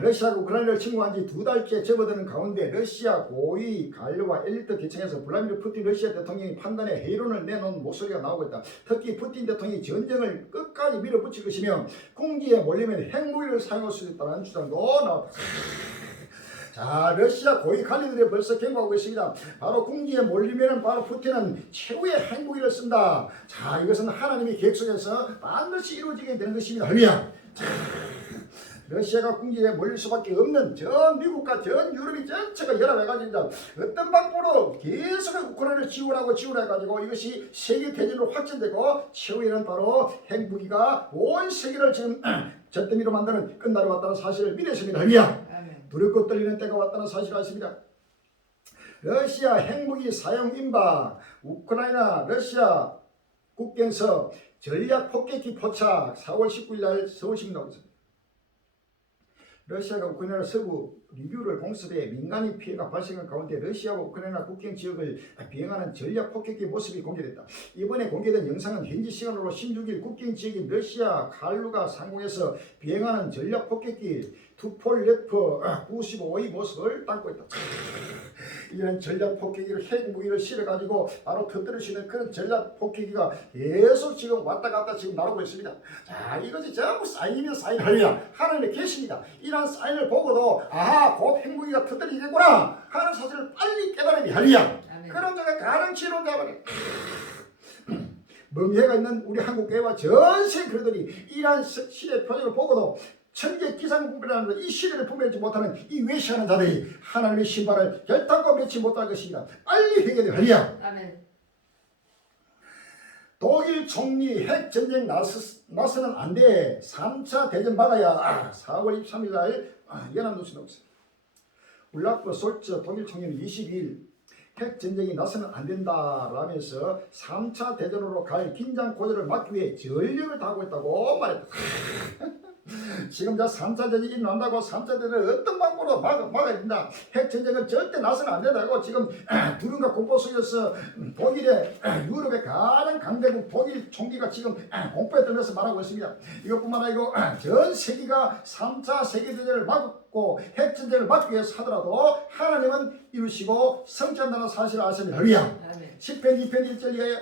러시아가 우크라이나를 침공한 지 2달째 접어드는 가운데 러시아 고위 관료와 엘리트 계층에서 블라디미르 푸틴 러시아 대통령이 판단에 회의론을 내놓은 목소리가 나오고 있다. 특히 푸틴 대통령이 전쟁을 끝까지 밀어붙일 것이며 궁지에 몰리면 핵무기를 사용할 수 있다는 주장도 나왔다. 자, 러시아 고위 관리들이 벌써 경고하고 있습니다. 바로 궁지에 몰리면 바로 푸틴은 최후의 핵무기를 쓴다. 자, 이것은 하나님의 계획 속에서 반드시 이루어지게 되는 것입니다. 할렐루야. 러시아가 궁지에 몰릴 수밖에 없는 전 미국과 전 유럽이 전체가 연합해가지고 어떤 방법으로 계속 우크라이나를 지원해가지고 이것이 세계 대전으로 확전되고 최후에는 바로 핵무기가 온 세계를 지금 젖더미로 만드는 끝날이 왔다는 사실을 믿으십니다. 할렐루야. 두렵고 떨리는 때가 왔다는 사실을 아십니다. 러시아 핵무기 사용 임박, 우크라이나 러시아 국경서 전략 폭격기 포착. 4월 19일 날 서울신문 나오고 있습니다. 러시아가 우크라이나 서부 리뷰를 공습해 민간인 피해가 발생한 가운데 러시아와 우크라이나 국경 지역을 비행하는 전략 폭격기 모습이 공개됐다. 이번에 공개된 영상은 현지 시간으로 16일 국경 지역인 러시아 칼루가 상공에서 비행하는 전략 폭격기 투폴레프 95의 모습을 담고 있다. 이런 전략 폭격기를 핵무기를 실어가지고 바로 터뜨릴 수 있는 그런 전략 폭격기가 계속 지금 왔다 갔다 지금 나오고 있습니다. 자, 이것이 전부 사인이면 사인. 할렐루야. 하나님의 계십니다. 이런 사인을 보고도 곧 핵무기가 터뜨리겠구나 하는 사실을 빨리 깨달으니. 할렐루야. 그런 자가 가능치로 잡아내. 멍해가 있는 우리 한국교회와 전세 그들이 이러한 시대 표적을 보고도 천재 기상분별이라는 이 시대를 분별하지 못하는 이 외시하는 자들이 하나님의 신발을 결단코 맺지 못할 것입니다. 빨리 회개되어. 할렐루야. 아멘. 독일 총리 핵전쟁 나서는 안 돼. 3차 대전 막아야. 4월 23일 날 연합뉴스 나왔습니다. 울라프 솔츠 독일 총리는 22일 핵전쟁이 나서는 안 된다라면서 3차 대전으로 갈 긴장 고조를 막기 위해 전력을 다하고 있다고 말했다. 지금 3차 대전이 일어난다고 3차 대전을 어떤 방법으로 막아야 된다. 핵전쟁은 절대 나서는 안 된다고 지금 두려움과 공포 속에서 독일의 유럽의 가장 강대국 독일 총리가 지금 공포에 들면서 말하고 있습니다. 이것뿐만 아니고 전 세계가 3차 세계대전을 막고 핵전쟁을 막기 위해서 하더라도 하나님은 이루시고 성취한다는 사실을 아십니다. 할렐루야. 10편 2편 1절에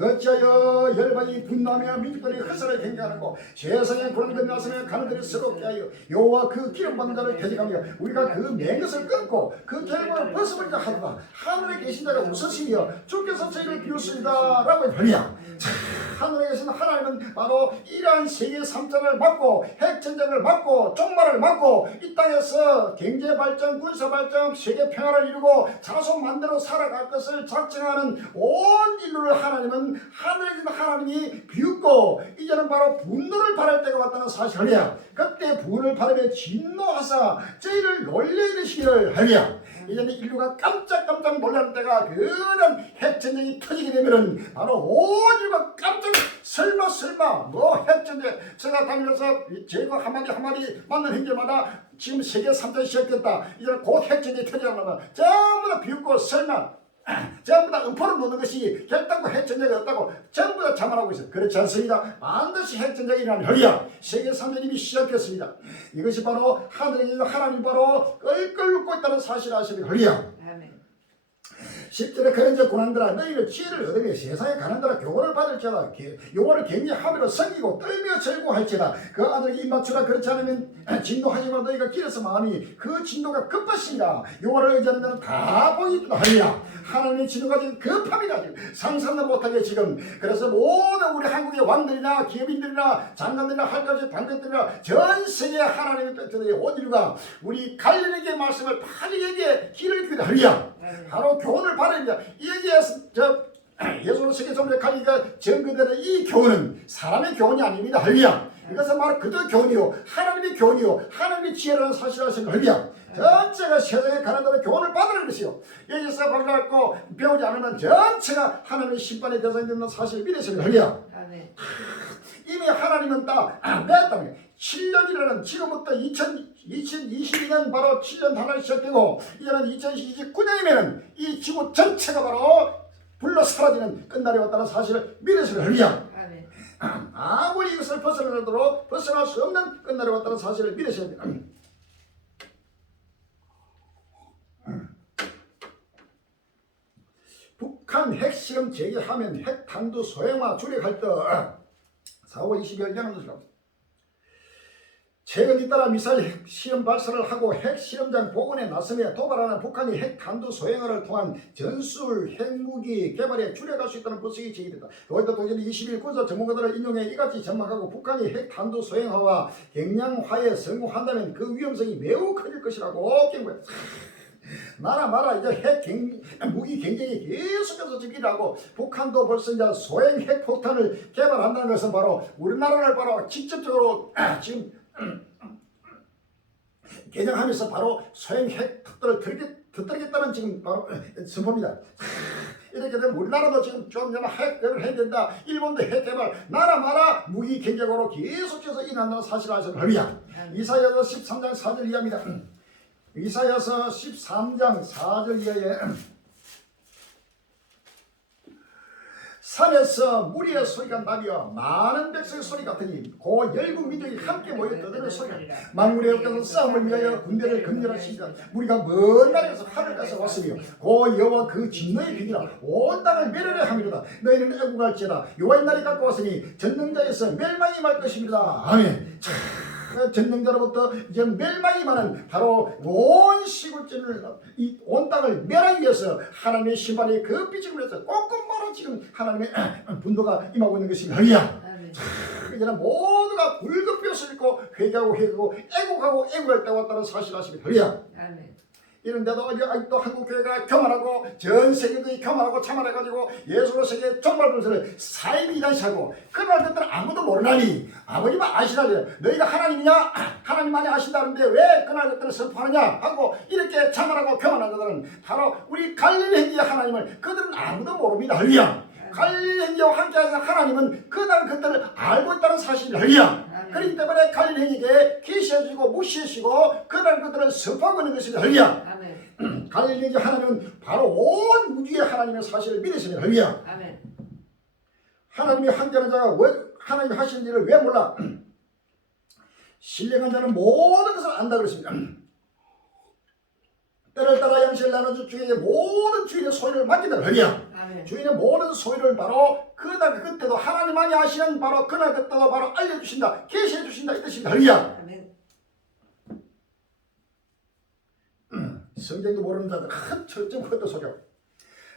어찌하여 열반이 분나며 민족들이 흑설을 경계하는고 세상에 구름이 나서며 가는들이 서럽게 하여 여호와 그 기름 받는 자를 대적하며 우리가 그 맹것을 끊고 그 결과를 벗어버리자 하도다. 하늘에 계신 자가 웃으시며 주께서 저희를 비웃습니다 라고 할렐루야. 하늘에 계신 하나님은 바로 이러한 세계 3차를 막고 핵전쟁을 막고 종말을 막고 이 땅에서 경제발전 군사발전 세계 평화를 이루고 자손 만대로 살아갈 것을 작정하는 온 인류를 하나님은 하늘에 계신 하나님이 비웃고 이제는 바로 분노를 발할 때가 왔다는 사실이야. 그때 분을 발하며 진노하사 저희를 놀래이르시기를. 할렐루야. 이제는 인류가 깜짝 놀라는 때가 그런 핵전쟁이 터지게 되면은 바로 온 인류가 깜짝 설마 핵전쟁 제가 다니면서 제거 한마디 맞는 행제마다 지금 세계 3차 시작됐다. 이제는 곧 핵전쟁이 터지려면 전부 다 비웃고 설마 전부 다 음포를 놓는 것이 결단코 핵전쟁이 없다고 전부 다 자만하고 있어요. 그렇지 않습니다. 반드시 핵전쟁이 일어나는. 할렐루야. 세계 3전 이미 시작됐습니다. 이것이 바로 하늘에 있는 하나님 바로 끌끌 웃고 있다는 사실을 아십니까? 할렐루야. 10절에 그런 자 고난들아 너희는 지혜를 얻으며 세상에 가난들아 교훈을 받을지어다 요거를 경외하며 섬기고 떨며 절구할지어다 그 아들에게 입맞추라 그렇지 않으면 진노하지만 너희가 길에서 망하니 그 진노가 급하시니라 요거를 의지하는 자는 다 보이기도 하리라 하나님의 진노가 지금 급합니다 지금 상상도 못하게 지금 그래서 모든 우리 한국의 왕들이나 기업인들이나 장관들이나 할까지 당근들이나 전 세계 하나님의 백성들의 온 인류가 우리 갈릴리의 말씀을 바르게 길을 기울여 하리라 바로 교훈을 받으리라 여기에서 예수로 세계 전부의 갈릴리가 전거되는 이 교훈은 사람의 교훈이 아닙니다 할리야 이것은 바로 그들의 교훈이요 하나님의 교훈이요 하나님의 지혜라는 사실을 아시는 할리야 전체가 세상에 가난다는 교훈을 받으라는 것이요 여기서 받고 배우지 않으면 전체가 하나님의 심판의 대상이 되는 사실을 믿으시는 할리야 이미 하나님은 다 냈다며 7년이라는 지금부터 2022년 바로 7년 단원이 시작되고 이제는 2029년이면 이 지구 전체가 바로 불러 사라지는 끝날이 왔다는 사실을 믿으시는 할리야 아무리 이것을 벗어나도록 벗어날 수 없는 끝날이 왔다는 사실을 믿으셔야 됩니다. 북한 핵실험 재개하면 핵탄두 소형화 주력할 때 4월 20일 연합뉴스입니다. 최근 잇따라 미사일 시험 발사를 하고 핵실험장 복원에 나서며 도발하는 북한이 핵탄두 소형화를 통한 전술 핵무기 개발에 주력할 수 있다는 분석이 제기됐다. 로이터 통신이 20일 군사 전문가들을 인용해 이같이 전망하고 북한이 핵탄두 소형화와 경량화에 성공한다면 그 위험성이 매우 커질 것이라고 경고했다. 나라마다 이제 무기 경쟁이 계속해서 지금 일하고 북한도 벌써 이제 소형 핵폭탄을 개발한다는 것은 바로 우리나라를 바로 직접적으로 지금 개정하면서 바로 소형 핵폭탄을 터뜨리겠다는 지금 바로 선포입니다. 이렇게 되면 우리나라도 지금 좀 핵개발을 해야 된다. 일본도 핵개발 나라마다 무기 경쟁으로 계속해서 일어난다는 사실을 아셔야 합니다. 이사야서 13장 4절 이하입니다. 이사야서 13장 4절 이하에 산에서 무리의 소리가 나며 많은 백성의 소리 같으니 고 열국 민족이 함께 모여 떠드는 소리가 만물의 여호와께서 싸움을 위하여 군대를 검열하시니라 무리가 먼 나라에서 하늘까지 왔으며 고 여호와 그 진노의 비기라 온 땅을 멸하려 함이로다 너희는 애국할지어다 여호와의 날이 가까웠으니 전능자에서 멸망이 말 것입니다. 아멘. 전능자로부터 이제 멸망이 많은 바로 온 시골전을 이 온 땅을 멸하기 위해서 하나님의 심판이 급히 지금 해서 꼼꼼하게 지금 하나님의 분노가 임하고 있는 것입니다. 할렐루야. 이제는 모두가 불급히 서있고 회개하고 애국하고 애국할 때가 왔다는 사실을 아십니다. 할렐루야. 이런데도 아직도 한국교회가 교만하고 전 세계들이 교만하고 참만해가지고 예수로 세계 종말분세를 사입이 이단시하고 그날 그때는 아무도 모르나니 아버님은 아시나니 너희가 하나님이냐 하나님만이 아신다는데 왜 그날 그때는 선포하느냐 하고 이렇게 참만하고 교만한 것들은 바로 우리 갈릴리 행기의 하나님을 그들은 아무도 모릅니다. 할렐루야. 갈릴리 행기와 함께하는 하나님은 그날 그때를 알고 있다는 사실이 할렐루야. 그렇기 때문에 갈릴리 행기에 계시해주고 무시해주고 그날 그들은 선포하고 있는 것입니다. 할렐루야. 갈릴리 행기 하나님은 바로 온 우주의 하나님의 사실을 믿으시면 할렐루야. 하나님이 함께하는 자가 왜 하나님이 하시는 일을 왜 몰라? 신령한 자는 모든 것을 안다 그랬습니다. 때를 따라 양식을 나눠준 주인에게 모든 주인의 소유를 맡긴다. 할렐루야. 주인의 모든 소유를 바로 그날 그때도 하나님만이 아시는 바로 그날 그때도 바로 알려주신다. 계시해 주신다. 이 뜻입니다. 할렐루야. 성경도 모르는 자들 큰 철점 컸다 소리야.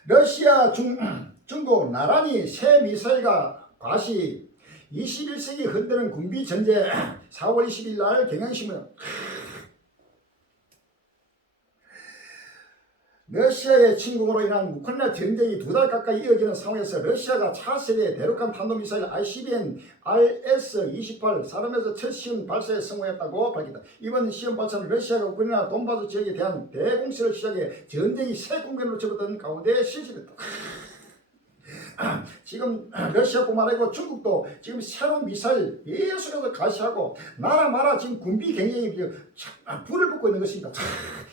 러시아 중국 나란히 새 미사일과 과시 21세기 흔드는 군비 전제 4월 20일 날 경향신문 러시아의 침공으로 인한 우크라이나 전쟁이 2달 가까이 이어지는 상황에서 러시아가 차세대 대륙간 탄도미사일 ICBM RS-28 사람에서 첫 시험 발사에 성공했다고 밝혔다. 이번 시험 발사는 러시아가 우크라이나 돈바스 지역에 대한 대공세를 시작해 전쟁이 새 국면으로 접어든 가운데 실시됐다. 지금 러시아뿐만 아니고 중국도 지금 새로운 미사일 계속해서 가시하고 나라마다 지금 군비 경쟁이 불을 붙고 있는 것입니다.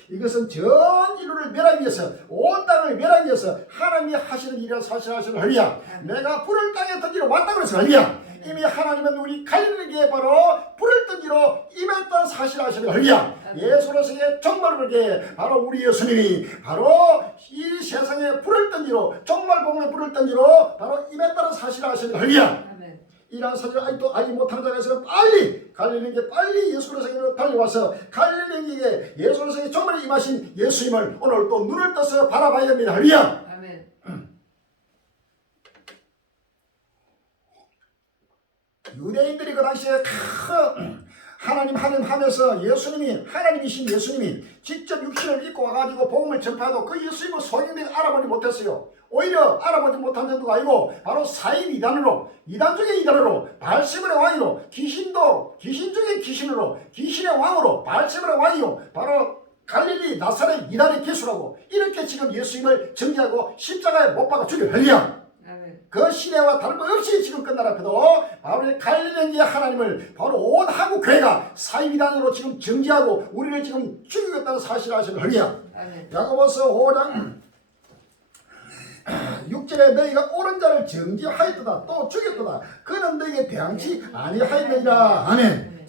이것은 전 인류를 멸하기 위해서 온 땅을 멸하기 위해서 하나님이 하시는 일이라 사실 하시는 할렐루야. 내가 불을 땅에 던지러 왔다고 그래서 할렐루야. 이미 하나님은 우리 갈릴리에 바로 불을 던지러 임했다는 사실을 아십니다. 할렐루야. 예수로서의 정말 그렇게 바로 우리 예수님이 바로 이 세상에 불을 던지러 정말 복음의 불을 던지러 바로 임했다는 사실을 아십니다. 할렐루야. 이러한 사실을 아직도 알지 못하는 자가 있으면 빨리 갈릴리에게 빨리 예수 그리스도에게 달려와서 갈릴리에게 예수 그리스도에게 정말 임하신 예수님을 오늘 또 눈을 떠서 바라봐야 됩니다. 할렐루야. 아멘. 유대인들이 그 당시에 하나님 하면서 예수님이 하나님이신 예수님이 직접 육신을 입고 와가지고 복음을 전파해도 그 예수님을 소경되게 알아보지 못했어요. 오히려 알아보지 못한 정도가 아니고 바로 사인 이단으로 이단 중에 이단으로 발세불의 왕으로 귀신 중에 귀신으로 귀신의 왕으로 발세불의 왕이요 바로 갈릴리 나사렛 이단의 기수라고 이렇게 지금 예수님을 정죄하고 십자가에 못 박아 죽여. 할렐루야. 그 시대와 다름없이 지금 끝날 앞에도 바로 갈릴리의 하나님을 바로 온 한국 교회가 사이비단으로 지금 정죄하고 우리를 지금 죽이겠다는 사실을 아시는 할렐루야. 야고보서 5장 6절에 너희가 옳은 자를 정죄하였도다 또 죽였도다 그는 너희에게 대항치 아니하였느니라. 아멘.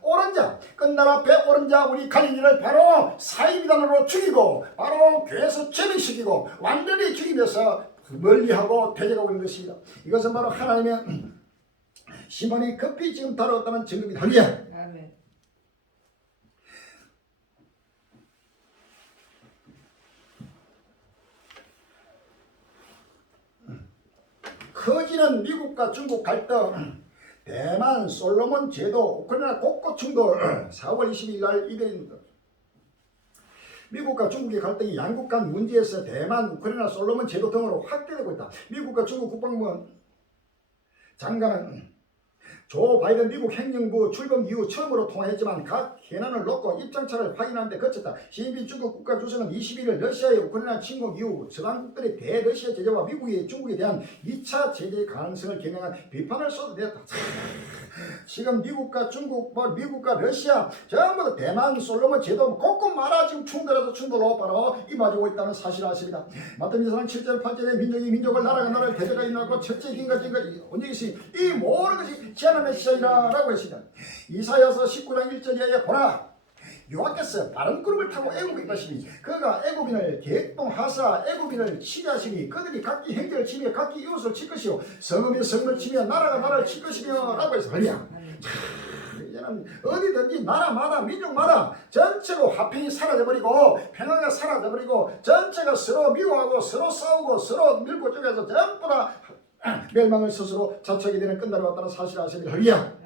옳은 자 끝날 앞에 옳은 자 우리 갈릴리를 바로 사이비단으로 죽이고 바로 교회에서 제명시키고 완전히 죽이면서 멀리하고 대적하고 있는 것입니다. 이것은 바로 하나님의 심판이 급히 지금 다루었다는 증거입니다. 할렐루야. 아멘. 커지는 미국과 중국 갈등, 대만 솔로몬 제도, 우크라이나 곳곳 충돌 4월 20일 날 이별입니다. 미국과 중국의 갈등이 양국 간 문제에서 대만, 우크라이나, 솔로몬 제도 등으로 확대되고 있다. 미국과 중국 국방부 장관은 조 바이든 미국 행정부 출범 이후 처음으로 통화했지만 각 현안을 놓고 입장차를 확인하는 데 거쳤다. 시진핑 중국 국가주석은 21일 러시아의 우크라이나 침공 이후 서방국들의 대러시아 제재와 미국이 중국에 대한 2차 제재 가능성을 겨냥한 비판을 쏟아냈다. 지금 미국과 중국, 미국과 러시아 전부 다 대만, 솔로몬 제도 곳곳마다 지금 충돌로 바로 임하고 있다는 사실을 아십니다. 마태복음 7절 8절에 민족이 민족을 나라가 나라를 대적하여 나고 첫째 긴가 언제 있으니 이 모든 것이 제한의 시작이라고 했습니다. 이사야서 19장 1절에 보라 여호와께서 빠른 구름을 타고 애굽에 가시니 그가 애굽인을 객동하사 애굽인을 치게 하시니 그들이 각기 행제를 치며 각기 이웃을 칠 것이요 성읍이 성을 치며 나라가 나라를 칠 것이며 라고 해서 그냥 이제는 어디든지 나라마다 민족마다 전체로 화평이 사라져버리고 평화가 사라져버리고 전체가 서로 미워하고 서로 싸우고 서로 밀고 쪼개서 전부 다 멸망을 스스로 자초하게 되는 끝날이 왔다는 사실을 아십니다. 할렐루야.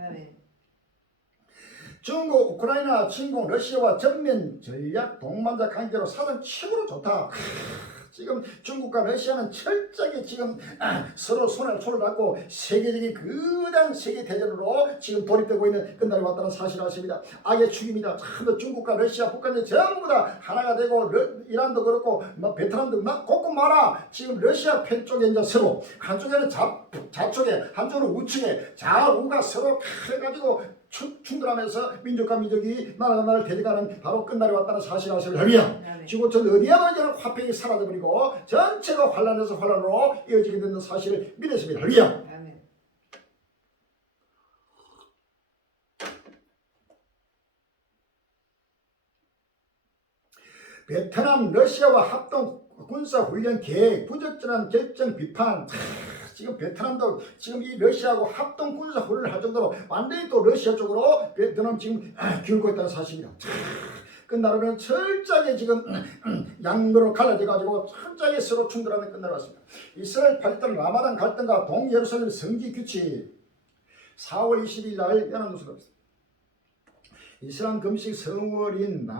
중국, 우크라이나 침공, 러시아와 전면 전략 동반자 관계로 사상 최고로 좋다. 지금 중국과 러시아는 철저하게 지금 서로 손을 잡고 세계적인 거대한 세계 대전으로 지금 돌입되고 있는 끝날이 왔다는 사실을 아십니다. 악의 축입니다. 참 중국과 러시아, 북한이 전부 다 하나가 되고 이란도 그렇고 베트남도 곳곳마다 지금 러시아 편 쪽에 이제 서로 한쪽에는 좌측에 한쪽은 우측에 좌우가 서로 해가지고 충돌하면서 민족과 민족이 나라가 나라를 대적하는 바로 끝날이 왔다는 사실을 아십니다. 할렐루야. 지구촌 어디에나 이제는 화평이 사라져버리고 전체가 환란에서 환란으로 이어지게 되는 사실을 믿었습니다. 할렐루야. 베트남 러시아와 합동 군사훈련 계획 부적절한 결정 비판. 지금 베트남도 지금 이 러시아하고 합동 군사 훈련을 할 정도로 완전히 또 러시아 쪽으로 베트남 지금 기울고 있다는 사실입니다. 끝나면 철저하게 지금 양으로 갈라져 가지고 철저하게 서로 충돌하는 끝나러 왔습니다. 이스라엘 팔레스타인 라마단 갈등과 동예루살렘 성지 규칙 4월 20일 날 연합뉴스가 있습니다. 이슬람 금식 성월인